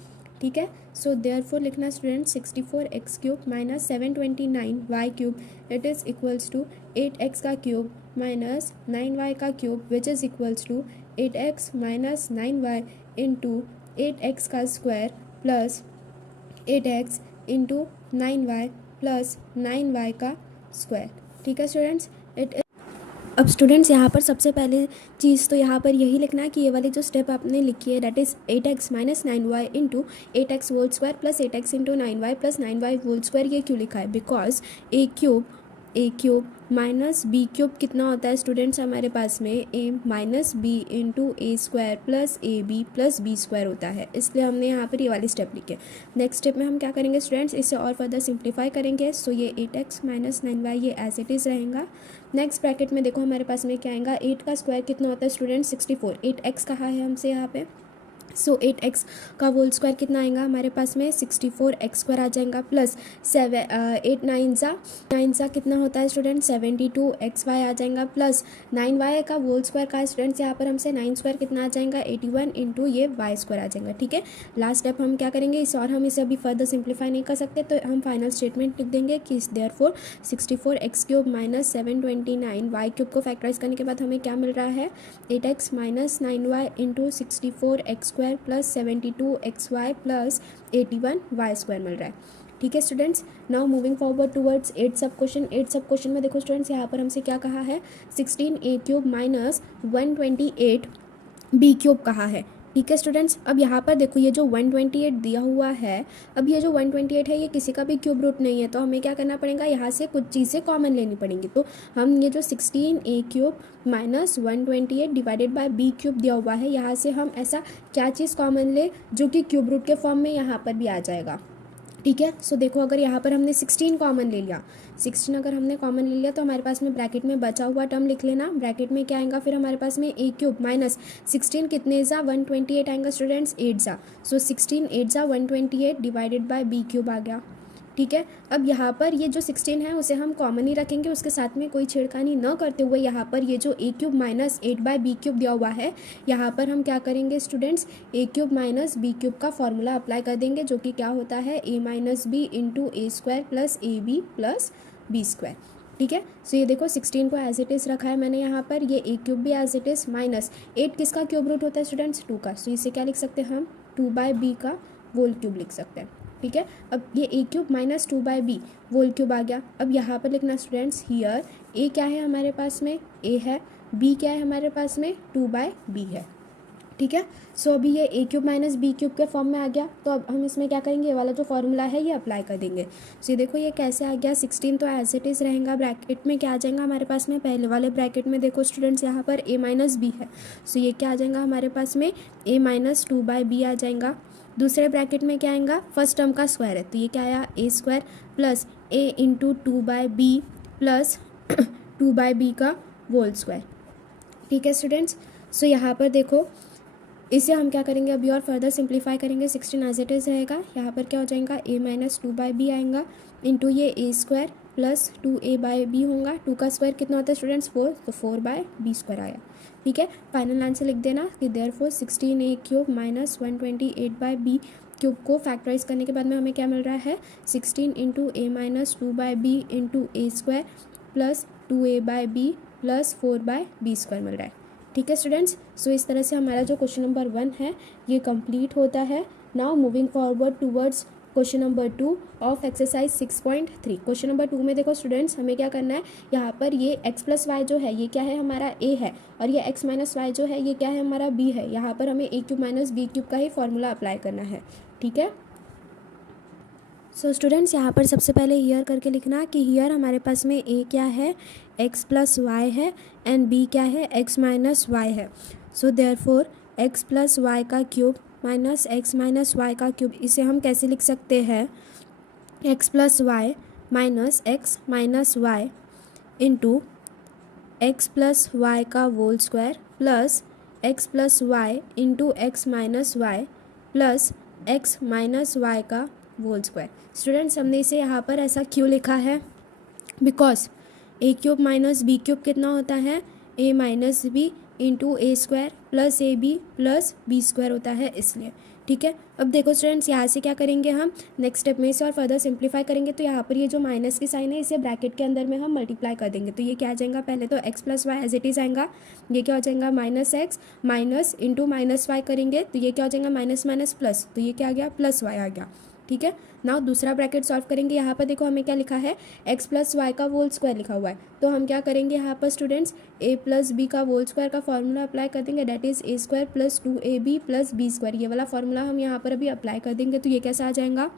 ठीक है, सो देयरफॉर लिखना student 64x³ minus 729y³ it is equals to 8x का क्यूब माइनस 9y का cube which is equals to 8x minus 9y into 8x का square plus 8x into 9y plus 9y का square. ठीक है students, अब students यहाँ पर सबसे पहले चीज़ तो यहाँ पर यही लिखना है कि ये वाली जो स्टेप आपने लिखी है that is 8x minus 9y into 8x whole square plus 8x into 9y plus 9y whole square, ये क्यों लिखा है, बिकॉज a³ माइनस b³ कितना होता है स्टूडेंट्स हमारे पास में a minus b into A square plus A B plus B square होता है, इसलिए हमने यहाँ पर ये वाली स्टेप लिखी। नेक्स्ट स्टेप में हम क्या करेंगे स्टूडेंट्स, इसे और फर्दर सिंप्लीफाई करेंगे। सो ये 8x माइनस 9y ये एज इट इज़ रहेगा। नेक्स्ट ब्रैकेट में देखो हमारे पास में क्या आएगा, 8 का स्क्वायर कितना होता है स्टूडेंट 64, 8x कहा है हमसे यहाँ पे सो 8x का होल स्क्वायर कितना आएगा हमारे पास में 64x² आ जाएगा प्लस 8 9 कितना होता है स्टूडेंट 72xy आ जाएगा प्लस 9y का होल स्क्वायर का स्टूडेंट्स यहाँ पर हमसे 9² कितना आ जाएगा 81 इंटू ये y² आ जाएगा। ठीक है, लास्ट स्टेप हम क्या करेंगे इस और हम इसे अभी फर्दर सिंप्लीफाई नहीं कर सकते तो हम फाइनल स्टेटमेंट लिख देंगे कि देयरफॉर 64x³ माइनस 729 y³ को फैक्टराइज करने के बाद हमें क्या मिल रहा है 8x minus 9y into 64x² plus 72xy plus 81y² मिल रहा है। ठीक है students, now moving forward towards 8 सब क्वेश्चन में देखो स्टूडेंट्स यहाँ पर हमसे क्या कहा है 16a³ माइनस 128b³ कहा है। ठीक है स्टूडेंट्स, अब यहाँ पर देखो ये जो 128 दिया हुआ है, अब ये जो 128 है ये किसी का भी क्यूब रूट नहीं है तो हमें क्या करना पड़ेगा यहाँ से कुछ चीज़ें कॉमन लेनी पड़ेंगी। तो हम ये जो 16a³ minus 128 divided by b³ दिया हुआ है यहाँ से हम ऐसा क्या चीज़ कॉमन ले जो कि क्यूब रूट के फॉर्म में यहाँ पर भी आ जाएगा। ठीक है, सो देखो अगर यहाँ पर हमने 16 कॉमन ले लिया, 16 अगर हमने कॉमन ले लिया तो हमारे पास में ब्रैकेट में बचा हुआ टर्म लिख लेना। ब्रैकेट में क्या आएगा फिर हमारे पास में a³ माइनस 16 कितने जा 128 आएगा स्टूडेंट्स 8 जा, सो 16 8 जा 128 डिवाइडेड बाय b³ आ गया। ठीक है, अब यहाँ पर ये जो 16 है उसे हम कॉमन ही रखेंगे, उसके साथ में कोई छेड़खानी न करते हुए यहाँ पर ये जो a³ माइनस 8/b³ दिया हुआ है यहाँ पर हम क्या करेंगे स्टूडेंट्स a³ माइनस b³ का फॉर्मूला अप्लाई कर देंगे जो कि क्या होता है a minus B into a² plus ab plus b²। ठीक है, सो ये देखो 16 को एज इट इज़ रखा है मैंने यहाँ पर, ये a³ भी एज इट इज़ माइनस 8 किसका क्यूब रूट होता है स्टूडेंट्स 2 का, सो इसे क्या लिख सकते हैं हम 2/b का होल क्यूब लिख सकते हैं। ठीक है, अब ये a³ minus 2/b whole cube आ गया। अब यहाँ पर लिखना स्टूडेंट्स हियर a क्या है हमारे पास में a है, b क्या है हमारे पास में 2/b है। ठीक है, सो अभी ये a³ माइनस b³ के फॉर्म में आ गया तो अब हम इसमें क्या करेंगे ये वाला जो फॉर्मूला है ये अप्लाई कर देंगे। सो ये देखो ये कैसे आ गया 16 तो एज इट इज़ रहेगा, ब्रैकेट में क्या आ जाएगा हमारे पास में पहले वाले ब्रैकेट में देखो स्टूडेंट्स यहाँ पर a माइनस बी है, सो ये क्या आ जाएगा हमारे पास में a माइनस 2/b आ जाएगा। दूसरे ब्रैकेट में क्या आएगा फर्स्ट टर्म का स्क्वायर है तो ये क्या आया a² plus a into 2/b plus 2/b का होल स्क्वायर। ठीक है स्टूडेंट्स, सो यहाँ पर देखो इसे हम क्या करेंगे अभी और फर्दर सिंप्लीफाई करेंगे, 16 एज इट इज़ रहेगा, यहाँ पर क्या हो जाएगा a माइनस 2/b आएगा इंटू ये a² प्लस 2a/b होगा, 2 का स्क्वायर कितना होता है स्टूडेंट्स 4, तो 4/b² आया। ठीक है, फाइनल आंसर लिख देना कि देयरफॉर 16a³ माइनस 128/b³ को फैक्टराइज करने के बाद में हमें क्या मिल रहा है 16 into a minus 2/b into a² plus 2a/b plus 4/b² मिल रहा है। ठीक है स्टूडेंट्स, सो इस तरह से हमारा जो क्वेश्चन नंबर 1 है ये कंप्लीट होता है। Now moving forward towards question number 2 of exercise 6.3। Question number 2 में देखो स्टूडेंट्स हमें क्या करना है, यहाँ पर ये x प्लस वाई जो है ये क्या है हमारा a है और ये x माइनस वाई जो है ये क्या है हमारा b है। यहाँ पर हमें a³ माइनस b³ का ही फॉर्मूला अप्लाई करना है। ठीक है, सो स्टूडेंट्स यहाँ पर सबसे पहले हियर करके लिखना कि हियर हमारे पास में a क्या है x प्लस वाई है एंड b क्या है x माइनस वाई है। So therefore x plus Y का cube minus x minus Y का क्यूब, इसे हम कैसे लिख सकते हैं x plus Y minus x minus Y into X plus Y का whole square plus x plus Y into x minus Y plus x minus Y का whole square. Students हमने इसे यहाँ पर ऐसा क्यों लिखा है, बिकॉज a³ माइनस b³ कितना होता है a minus B into a² plus ab plus b² होता है इसलिए। ठीक है, अब देखो स्टूडेंट्स यहाँ से क्या करेंगे हम नेक्स्ट स्टेप में इसे और फर्दर सिंप्लीफाई करेंगे तो यहाँ पर ये जो माइनस की साइन है इसे ब्रैकेट के अंदर में हम मल्टीप्लाई कर देंगे तो ये क्या आ जाएगा पहले तो x plus y as it is आएगा, ये क्या हो जाएगा minus x minus into minus y करेंगे तो ये क्या हो जाएगा माइनस माइनस प्लस, तो ये क्या आ गया प्लस वाई आ गया। ठीक है, नाउ दूसरा ब्रैकेट सॉल्व करेंगे, यहाँ पर देखो हमें क्या लिखा है x प्लस वाई का होल स्क्वायर लिखा हुआ है तो हम क्या करेंगे यहाँ पर स्टूडेंट्स a प्लस बी का होल स्क्वायर का फॉर्मूला अप्लाई कर देंगे, that is a² plus 2ab plus b²। ये वाला फॉर्मूला हम यहाँ पर अभी अप्लाई कर देंगे तो ये कैसा आ जाएगा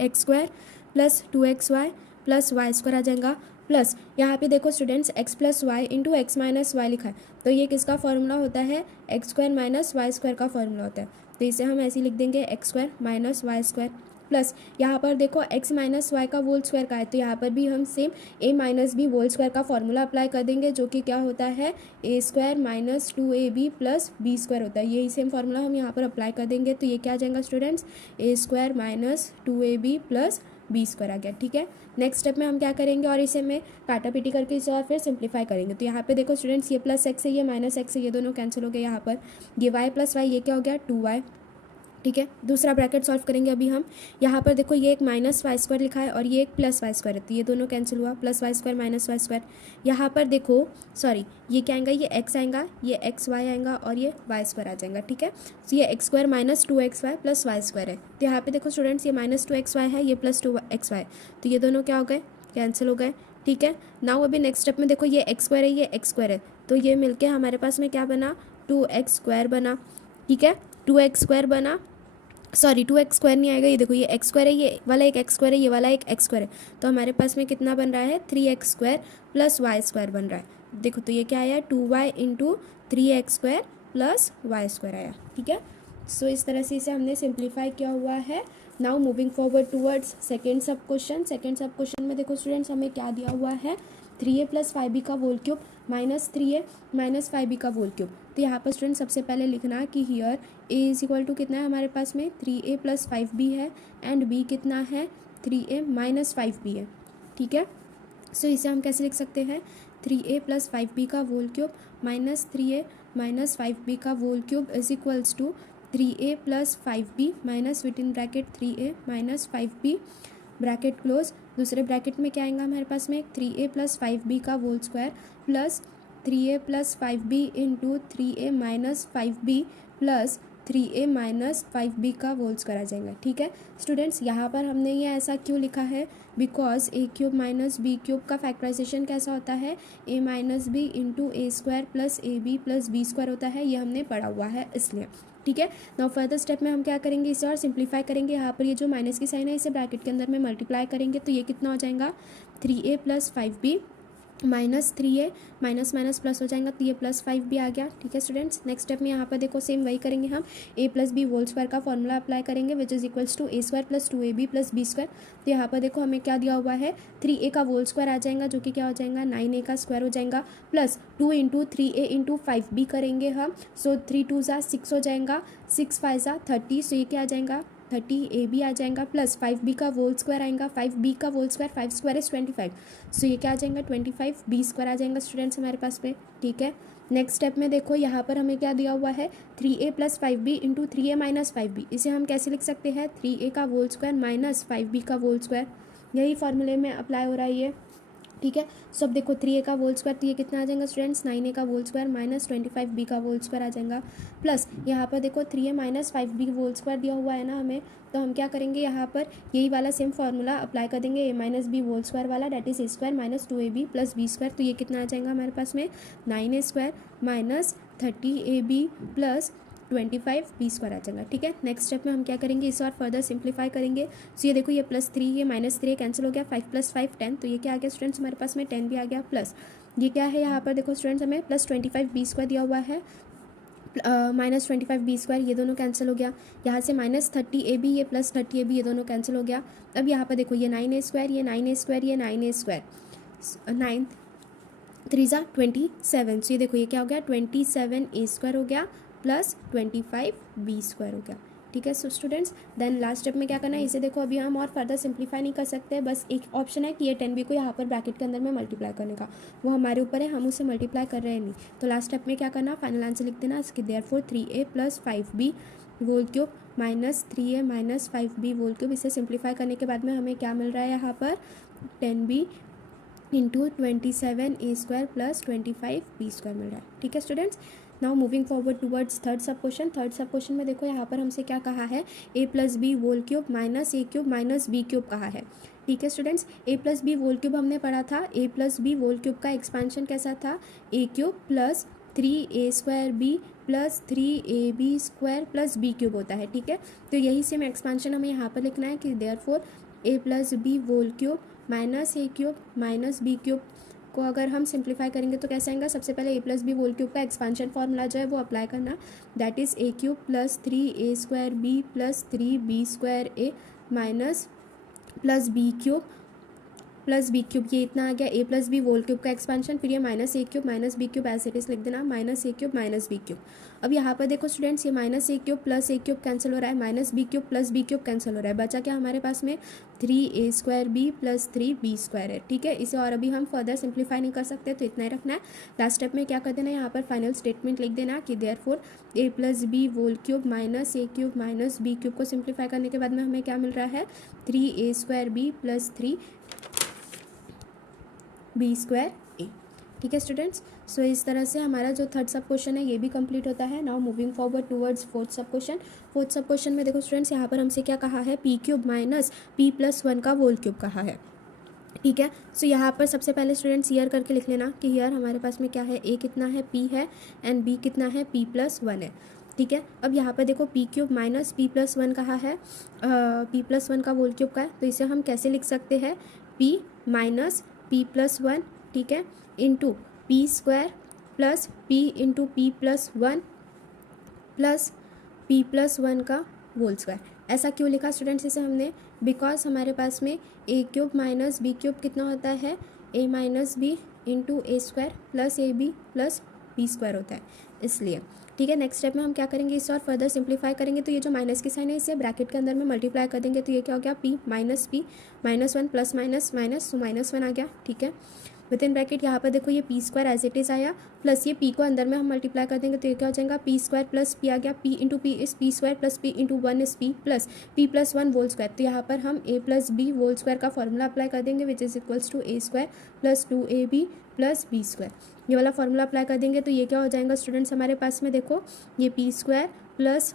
x² plus 2xy plus y² आ जाएगा प्लस यहाँ पे देखो students x plus Y into x minus y लिखा है तो ये किसका फॉर्मूला होता है x² माइनस y² का फॉर्मूला होता है तो इसे हम ऐसे लिख देंगे x² माइनस y² प्लस यहाँ पर देखो x माइनस वाई का होल स्क्वायर का है, तो यहाँ पर भी हम same a minus B whole square का फॉर्मूला अप्लाई कर देंगे, जो कि क्या होता है a square minus 2ab plus B square होता है। यही सेम फॉर्मूला हम यहाँ पर अप्लाई कर देंगे, तो ये क्या आ जाएगा students, a square minus 2ab plus B square आ गया। ठीक है, नेक्स्ट स्टेप में हम क्या करेंगे, और इसे में काटा पीटी करके इसे और फिर सिंप्लीफाई करेंगे। तो यहाँ पे देखो स्टूडेंट्स, ये प्लस एक्स है, ये माइनस एक्स है, ये दोनों कैंसिल हो गए। यहाँ पर ये वाई प्लस वाई, ये क्या हो गया 2y। ठीक है, दूसरा ब्रैकेट सॉल्व करेंगे अभी हम। यहाँ पर देखो ये एक माइनस वाई स्क्वायर लिखा है और ये एक प्लस वाई स्क्वायर है, तो ये दोनों कैंसिल हुआ, plus y square minus y square. यहाँ पर देखो सॉरी, ये क्या आएगा, ये एक्स आएगा, ये एक्स वाई आएगा और ये वाई स्क्वायर आ जाएगा। ठीक है, तो ये x square minus 2xy plus y square है। तो यहाँ पे देखो स्टूडेंट्स, ये माइनस 2xy है, ये प्लस 2xy, तो ये दोनों क्या हो गए, कैंसिल हो गए। ठीक है, नाउ अभी नेक्स्ट स्टेप में देखो, ये एक्स स्क्वायर है, ये एक्स स्क्वायर है, तो ये मिलके हमारे पास में क्या बना, 2x स्क्वायर बना। ठीक है, 2x स्क्वायर बना, सॉरी 2x स्क्वायर नहीं आएगा, ये देखो ये एक्स स्क्वायर है, ये वाला एक एक्स स्क्वायर है, ये वाला एक एक्स स्क्वायर है, तो हमारे पास में कितना बन रहा है 3x square plus y square बन रहा है। देखो तो ये क्या आया 2y into 3x square plus y square आया। ठीक है, सो इस तरह से इसे हमने सिंप्लीफाई किया हुआ है। Now moving forward towards second सब क्वेश्चन। सेकेंड सब क्वेश्चन में देखो स्टूडेंट्स, हमें क्या दिया हुआ है, 3a प्लस 5b का whole cube minus 3a minus 5b का होल क्यूब। तो यहाँ पर स्टूडेंट सबसे पहले लिखना है कि here a is equal to कितना है हमारे पास में 3a प्लस 5b है एंड b कितना है 3a माइनस 5b है। ठीक है, सो इसे हम कैसे लिख सकते हैं, 3a प्लस 5b का whole cube minus 3a minus 5b का whole cube is equals to 3a plus 5b minus within bracket 3a minus 5b bracket close. दूसरे ब्रैकेट में क्या आएगा हमारे पास में 3a प्लस 5b का whole square plus 3a plus 5b into 3a minus 5b plus 3a minus 5b का whole square आ जाएगा। ठीक है स्टूडेंट्स, यहाँ पर हमने ये ऐसा क्यों लिखा है, because a cube minus B cube का फैक्टराइजेशन कैसा होता है, a minus B into A square plus A B plus B square होता है, ये हमने पढ़ा हुआ है इसलिए। ठीक है, नाउ फर्दर स्टेप में हम क्या करेंगे, इसे और सिंप्लीफाई करेंगे। यहाँ पर ये जो माइनस की साइन है इसे ब्रैकेट के अंदर में मल्टीप्लाई करेंगे, तो ये कितना हो जाएगा 3a plus 5b minus 3a minus minus plus हो जाएगा, तो ये प्लस 5b आ गया। ठीक है स्टूडेंट्स, नेक्स्ट स्टेप में यहाँ पर देखो सेम वही करेंगे हम, a plus B whole square का फॉर्मूला अप्लाई करेंगे which is equals to a square plus 2ab plus B square. तो यहाँ पर देखो हमें क्या दिया हुआ है 3a का होल स्क्वायर आ जाएगा, जो कि क्या हो जाएगा 9a का स्क्वायर हो जाएगा, plus 2 into 3a into 5b करेंगे हम, सो 3 2 ज़ा 6 हो जाएगा, 6 5 ज़ा 30, सो ये क्या आ जाएगा 30ab आ जाएगा, प्लस 5b का होल स्क्वायर आएगा, 5b का होल स्क्वायर 5 स्क्वायर इज 25, सो ये क्या आ जाएगा 25b स्क्वायर आ जाएगा स्टूडेंट्स हमारे पास में। ठीक है, नेक्स्ट स्टेप में देखो यहाँ पर हमें क्या दिया हुआ है 3a plus 5b into 3a minus 5b, इसे हम कैसे लिख सकते हैं 3a का होल स्क्वायर माइनस 5b का होल स्क्वायर, यही फॉर्मूले में अप्लाई हो रहा है ये। ठीक है, सो अब देखो 3a का होल स्क्वायर, तो ये कितना आ जाएगा स्टूडेंट्स 9a का होल स्क्वायर माइनस 25b का होल स्क्वायर आ जाएगा, प्लस यहाँ पर देखो 3a minus 5b whole square दिया हुआ है ना हमें, तो हम क्या करेंगे यहाँ पर यही वाला सेम फार्मूला अप्लाई कर देंगे a minus B whole square वाला, that is a square minus 2ab plus b square. तो ये कितना आ जाएगा हमारे पास में 9a square minus 30ab plus 25b square आ जाएगा। ठीक है, नेक्स्ट स्टेप में हम क्या करेंगे, इसे और फर्दर सिंप्लीफाई करेंगे। सो ये देखो ये प्लस 3 ये माइनस 3 कैंसिल हो गया, 5 प्लस 5 10, तो ये क्या आ गया स्टूडेंट्स हमारे पास में 10 भी आ गया, प्लस ये क्या है यहाँ पर देखो स्टूडेंट्स हमें प्लस 25b स्क्वायर दिया हुआ है, माइनस 25b स्क्वायर, ये दोनों कैंसिल हो गया, यहाँ से माइनस 30ab ये प्लस 30ab ये दोनों कैंसिल हो गया। अब यहाँ पर देखो ये 9a स्क्वायर, ये 9a स्क्वायर, ये 9a स्क्वायर, 9 3 ज़ा 27, सो ये देखो ये क्या हो गया 27a स्क्वायर हो गया प्लस 25b स्क्वायर हो गया। ठीक है, so students then last step में क्या करना है, इसे देखो अभी हम और फर्दर सिंप्लीफाई नहीं कर सकते, बस एक ऑप्शन है कि ये 10b को यहाँ पर ब्रैकेट के अंदर में मल्टीप्लाई करने का, वो हमारे ऊपर है, हम उसे मल्टीप्लाई कर रहे हैं नहीं। तो लास्ट स्टेप में क्या करना, फाइनल आंसर लिख देना इसके, therefore 3a plus 5b whole cube minus 3a minus 5b whole cube, इसे सिंप्लीफाई करने के बाद में हमें क्या मिल रहा है यहाँ पर 10b into 27a square plus 25b square मिल रहा है। ठीक है students, now moving forward towards third sub question. Third sub question में देखो यहाँ पर हमसे क्या कहा है, a plus B whole cube minus a cube minus b cube कहा है। ठीक है students, a plus B whole cube हमने पढ़ा था, a plus B whole cube का एक्सपेंशन कैसा था, a cube plus 3a square b plus 3ab square plus b cube होता है। ठीक है, तो यही सेम एक्सपेंशन हमें यहाँ पर लिखना है कि therefore a plus B whole cube minus a cube minus b cube को अगर हम सिंप्लीफाई करेंगे तो कैसे आएगा, सबसे पहले a plus B whole cube का एक्सपांशन फॉर्मूला जो है वो अप्लाई करना, that is a cube plus 3a square b plus 3b square a minus plus B cube plus B cube, ये इतना आ गया A plus B whole cube का एक्सपेंशन, फिर ये minus A cube minus B cube as it is लिख देना, minus A cube minus B cube. अब यहाँ पर देखो स्टूडेंट्स, ये minus A cube plus A cube cancel हो रहा है, minus B cube plus B cube cancel हो रहा है, बचा क्या हमारे पास में 3a² बी प्लस 3b² है। ठीक है, इसे और अभी हम फर्दर सिंप्लीफाई नहीं कर सकते, तो इतना ही रखना है। लास्ट स्टेप में क्या कर देना है, यहाँ पर फाइनल स्टेटमेंट लिख देना कि therefore A plus B whole cube minus A cube minus B cube को सिंप्लीफाई करने के बाद में हमें क्या मिल रहा है, 3a² बी प्लस 3b² ए। ठीक है स्टूडेंट्स, सो इस तरह से हमारा जो थर्ड सब क्वेश्चन है ये भी कंप्लीट होता है। Now moving forward towards fourth सब क्वेश्चन। फोर्थ सब क्वेश्चन में देखो स्टूडेंट्स, यहाँ पर हमसे क्या कहा है, P cube minus P plus 1 का होल क्यूब कहा है। ठीक है, सो यहाँ पर सबसे पहले स्टूडेंट्स ईयर करके लिख लेना कि ईयर हमारे पास में क्या है, ए कितना है, पी है, एंड बी कितना है, पी प्लस 1 है। ठीक है, अब यहाँ पर देखो P cube minus P plus 1 कहा है, पी प्लस 1 का होल क्यूब का है, तो इसे हम कैसे लिख सकते हैं, पी माइनस पी प्लस 1, ठीक है, into P square plus P into P plus 1 plus P plus 1 का होल स्क्वायर। ऐसा क्यों लिखा स्टूडेंट्स इसे हमने, बिकॉज हमारे पास में A cube minus B cube कितना होता है, A minus B into A square plus A B plus B square होता है, इसलिए। ठीक है, नेक्स्ट स्टेप में हम क्या करेंगे, इसे और फर्दर सिंप्लीफाई करेंगे, तो ये जो माइनस की साइन है इसे ब्रैकेट के अंदर में मल्टीप्लाई कर देंगे, तो ये क्या हो गया, P minus 1 plus minus minus, तो -1 आ गया। ठीक है, विद इन ब्रैकेट यहाँ पर देखो ये P square as it is आया, प्लस ये पी को अंदर में हम मल्टीप्लाई कर देंगे, तो ये क्या हो जाएगा, पी स्क्वायर प्लस पी आ गया, पी इंटू पी इस P square plus P into 1 इस पी प्लस 1 होल स्क्वायर। तो यहाँ पर हम A plus B whole square का फॉर्मूला अप्लाई कर देंगे, which is equals to A square plus 2ab plus B square. ये वाला फॉर्मूला अप्लाई कर देंगे, तो ये क्या हो जाएगा स्टूडेंट्स हमारे पास में, देखो ये P square plus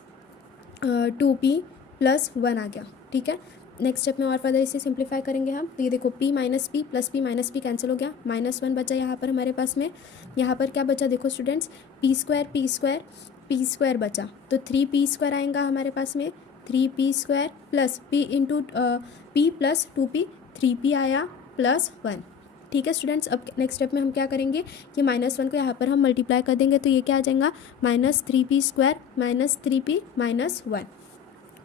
2p plus 1 आ गया। ठीक है, नेक्स्ट स्टेप में और फर्दर इसे सिंप्लीफाई करेंगे हम, तो ये देखो p minus P plus P cancel हो गया, -1 बचा यहाँ पर हमारे पास में। यहाँ पर क्या बचा देखो स्टूडेंट्स, पी स्क्वायर बचा, तो 3p² आएगा हमारे पास में, 3p² plus p into P plus 2p, 3p आया प्लस 1। ठीक है स्टूडेंट्स, अब नेक्स्ट स्टेप में हम क्या करेंगे, कि -1 को यहाँ पर हम मल्टीप्लाई कर देंगे, तो ये क्या आ जाएगा, -3p² माइनस 3p माइनस 1।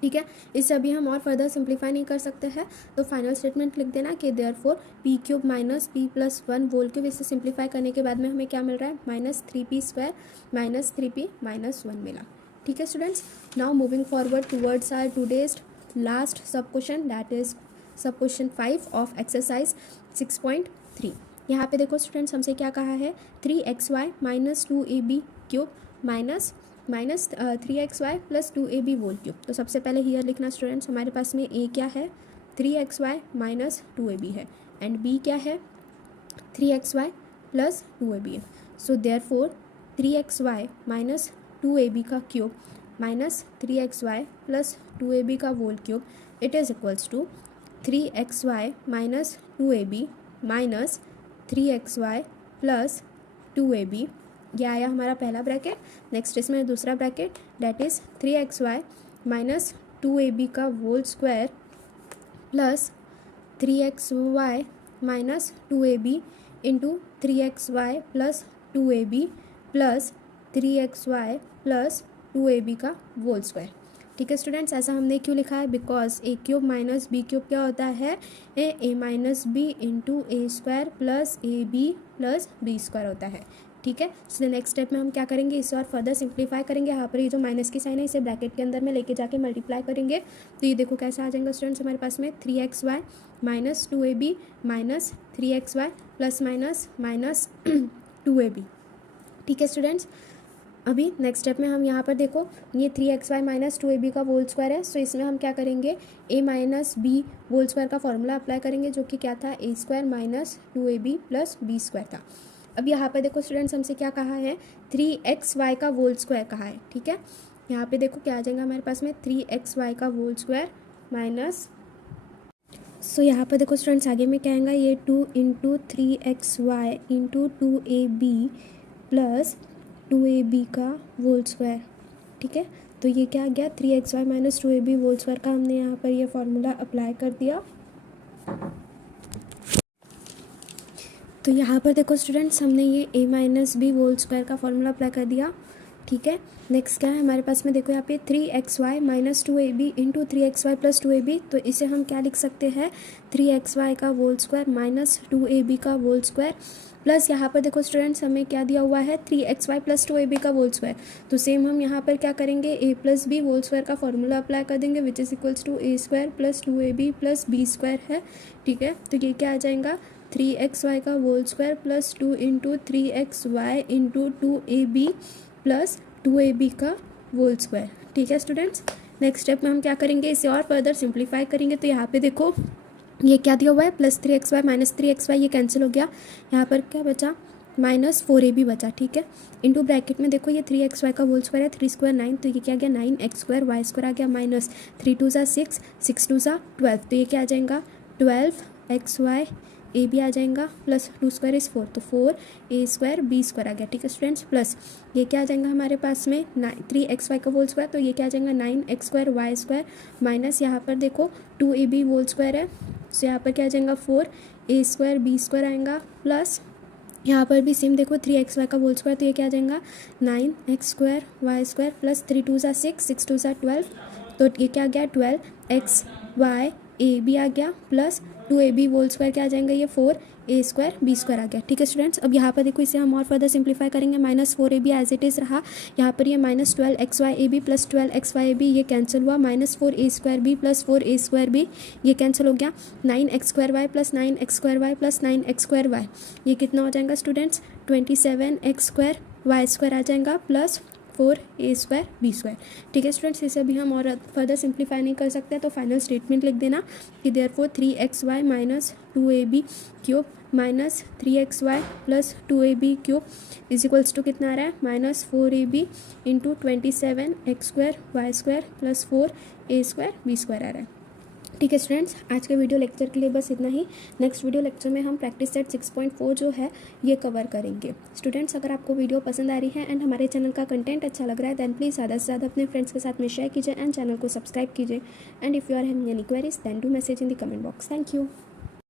ठीक है, इसे अभी हम और फर्दर सिंप्लीफाई नहीं कर सकते हैं, तो फाइनल स्टेटमेंट लिख देना कि therefore P cube minus P plus 1 whole cube, इसे सिंप्लीफाई करने के बाद में हमें क्या मिल रहा है, -3p² माइनस 3p माइनस 1 मिला। ठीक है students, now moving forward towards our today's last sub question, that is sub question 5 of exercise 6.3। यहाँ पे देखो स्टूडेंट्स हमसे क्या कहा है, 3xy minus 2ab cube minus 3xy plus 2ab whole cube. तो सबसे पहले हियर लिखना स्टूडेंट्स, हमारे पास में a क्या है, 3xy माइनस 2ab है, एंड b क्या है, 3xy प्लस 2ab है। So therefore 3xy minus 2ab का cube minus 3xy plus 2ab का whole cube, it is equals to 3xy minus 2ab minus 3xy plus 2ab। ये आया हमारा पहला ब्रैकेट। नेक्स्ट इसमें दूसरा bracket, that is 3xy minus 2ab का whole square plus 3xy minus 2ab into 3xy plus 2ab plus 3xy plus 2ab का whole square. ठीक है स्टूडेंट्स, ऐसा हमने क्यों लिखा है, because A cube minus B cube क्या होता है, A minus B into A square plus A B plus B square होता है। ठीक है, सो नेक्स्ट स्टेप में हम क्या करेंगे, इसे और फर्दर सिंप्लीफाई करेंगे। यहाँ पर ये जो माइनस की साइन है इसे ब्रैकेट के अंदर में लेके जाके मल्टीप्लाई करेंगे, तो ये देखो कैसा आ जाएगा स्टूडेंट्स हमारे पास में, 3xy minus 2ab minus 3xy plus minus 2ab। ठीक है स्टूडेंट्स, अभी नेक्स्ट स्टेप में हम यहाँ पर देखो ये 3xy माइनस 2ab का होल स्क्वायर है, सो इसमें हम क्या करेंगे, a minus B whole square का फॉर्मूला अप्लाई करेंगे, जो कि क्या था, a square minus 2ab plus b square था। अब यहाँ पर देखो स्टूडेंट्स हमसे क्या कहा है, 3xy का होल स्क्वायर कहा है। ठीक है, यहाँ पे देखो क्या आ जाएगा हमारे पास में, 3xy का होल स्क्वायर माइनस, सो यहाँ पर देखो स्टूडेंट्स आगे में क्या आएगा, ये 2 into 3xy into 2ab plus 2ab का होल स्क्वायर। ठीक है, तो ये क्या आ गया, 3xy minus 2ab whole square का हमने यहाँ पर ये फॉर्मूला अप्लाई कर दिया। तो यहाँ पर देखो स्टूडेंट्स हमने ये a minus B whole square का फॉर्मूला अप्लाई कर दिया, ठीक है। नेक्स्ट क्या है हमारे पास में, देखो यहाँ पे 3xy minus 2ab into 3xy plus 2ab, तो इसे हम क्या लिख सकते हैं 3xy का होल स्क्वायर माइनस 2ab का होल स्क्वायर प्लस यहाँ पर देखो स्टूडेंट्स हमें क्या दिया हुआ है 3xy प्लस 2ab का होल स्क्वायर। तो सेम हम यहाँ पर क्या करेंगे a plus B whole square का फॉर्मूला अप्लाई कर देंगे which is equals to a square plus 2ab plus B square है। ठीक है, तो ये क्या आ जाएगा 3xy का whole square plus 2 into 3xy into 2ab plus 2ab का होल स्क्वायर। ठीक है स्टूडेंट्स, नेक्स्ट स्टेप में हम क्या करेंगे, इसे और फर्दर सिंप्लीफाई करेंगे। तो यहाँ पे देखो ये क्या दिया हुआ है प्लस 3xy माइनस 3xy, ये कैंसिल हो गया, यहाँ पर क्या बचा माइनस 4ab बचा। ठीक है, इंटू ब्रैकेट में देखो ये 3xy का होल स्क्वायर है, 3 स्क्वायर 9, तो ये क्या आ गया 9x स्क्वायर, वाई स्क्वायर आ गया माइनस 3 2 ज़ा 6, 6 2 ज़ा 12, तो ये क्या आ जाएगा 12xy ए बी आ जाएगा प्लस 2 स्क्वायर इज़ 4, तो 4a स्क्वायर बी स्क्वायर आ गया। ठीक है स्टूडेंट्स, प्लस ये क्या आ जाएगा हमारे पास में 3xy का होल स्क्वायर, तो ये क्या आ जाएगा 9x square Y square minus यहाँ पर देखो 2ab होल स्क्वायर है, तो यहाँ पर क्या आ जाएगा 4a स्क्वायर बी स्क्वायर आएगा प्लस यहाँ पर भी सेम देखो 3xy का होल स्क्वायर, तो ये क्या आ जाएगा 9x square Y square plus 3 2 ज़ा 6, 6 2 ज़ा 12, तो ये क्या आ गया 12xy ए बी आ गया प्लस 2ab होल स्क्वायर क्या आ जाएगा ये 4a स्क्वायर बी स्क्वायर आ गया। ठीक है स्टूडेंट्स, अब यहाँ पर देखो इसे हम और फर्दर सिंप्लीफाई करेंगे, minus 4ab as it is रहा, यहाँ पर ये minus 12xy A B plus 12xy A B ये कैंसिल हुआ, minus 4a square B plus 4a square B ये कैंसिल हो गया, 9x square Y plus 9x square Y plus 9x square Y ये कितना हो जाएगा students 27x square Y square आ जाएगा plus 4a square B square. ठीक है स्टूडेंट्स, इसे भी हम और फर्दर सिंप्लीफाई नहीं कर सकते, तो फाइनल स्टेटमेंट लिख देना कि therefore 3xy minus 2ab cube minus 3xy plus 2ab cube is equals to कितना आ रहा है minus 4ab into 27x square Y square plus 4a square B square आ रहा है। ठीक है स्टूडेंट्स, आज के वीडियो लेक्चर के लिए बस इतना ही। नेक्स्ट वीडियो लेक्चर में हम प्रैक्टिस सेट 6.4 जो है ये कवर करेंगे। स्टूडेंट्स, अगर आपको वीडियो पसंद आ रही है एंड हमारे चैनल का कंटेंट अच्छा लग रहा है दैन प्लीज़ ज़्यादा से ज़्यादा अपने फ्रेंड्स के साथ में शेयर कीजिए एंड चैनल को सब्सक्राइब कीजिए, and if you are having any queries then do message in the comment box. Thank you.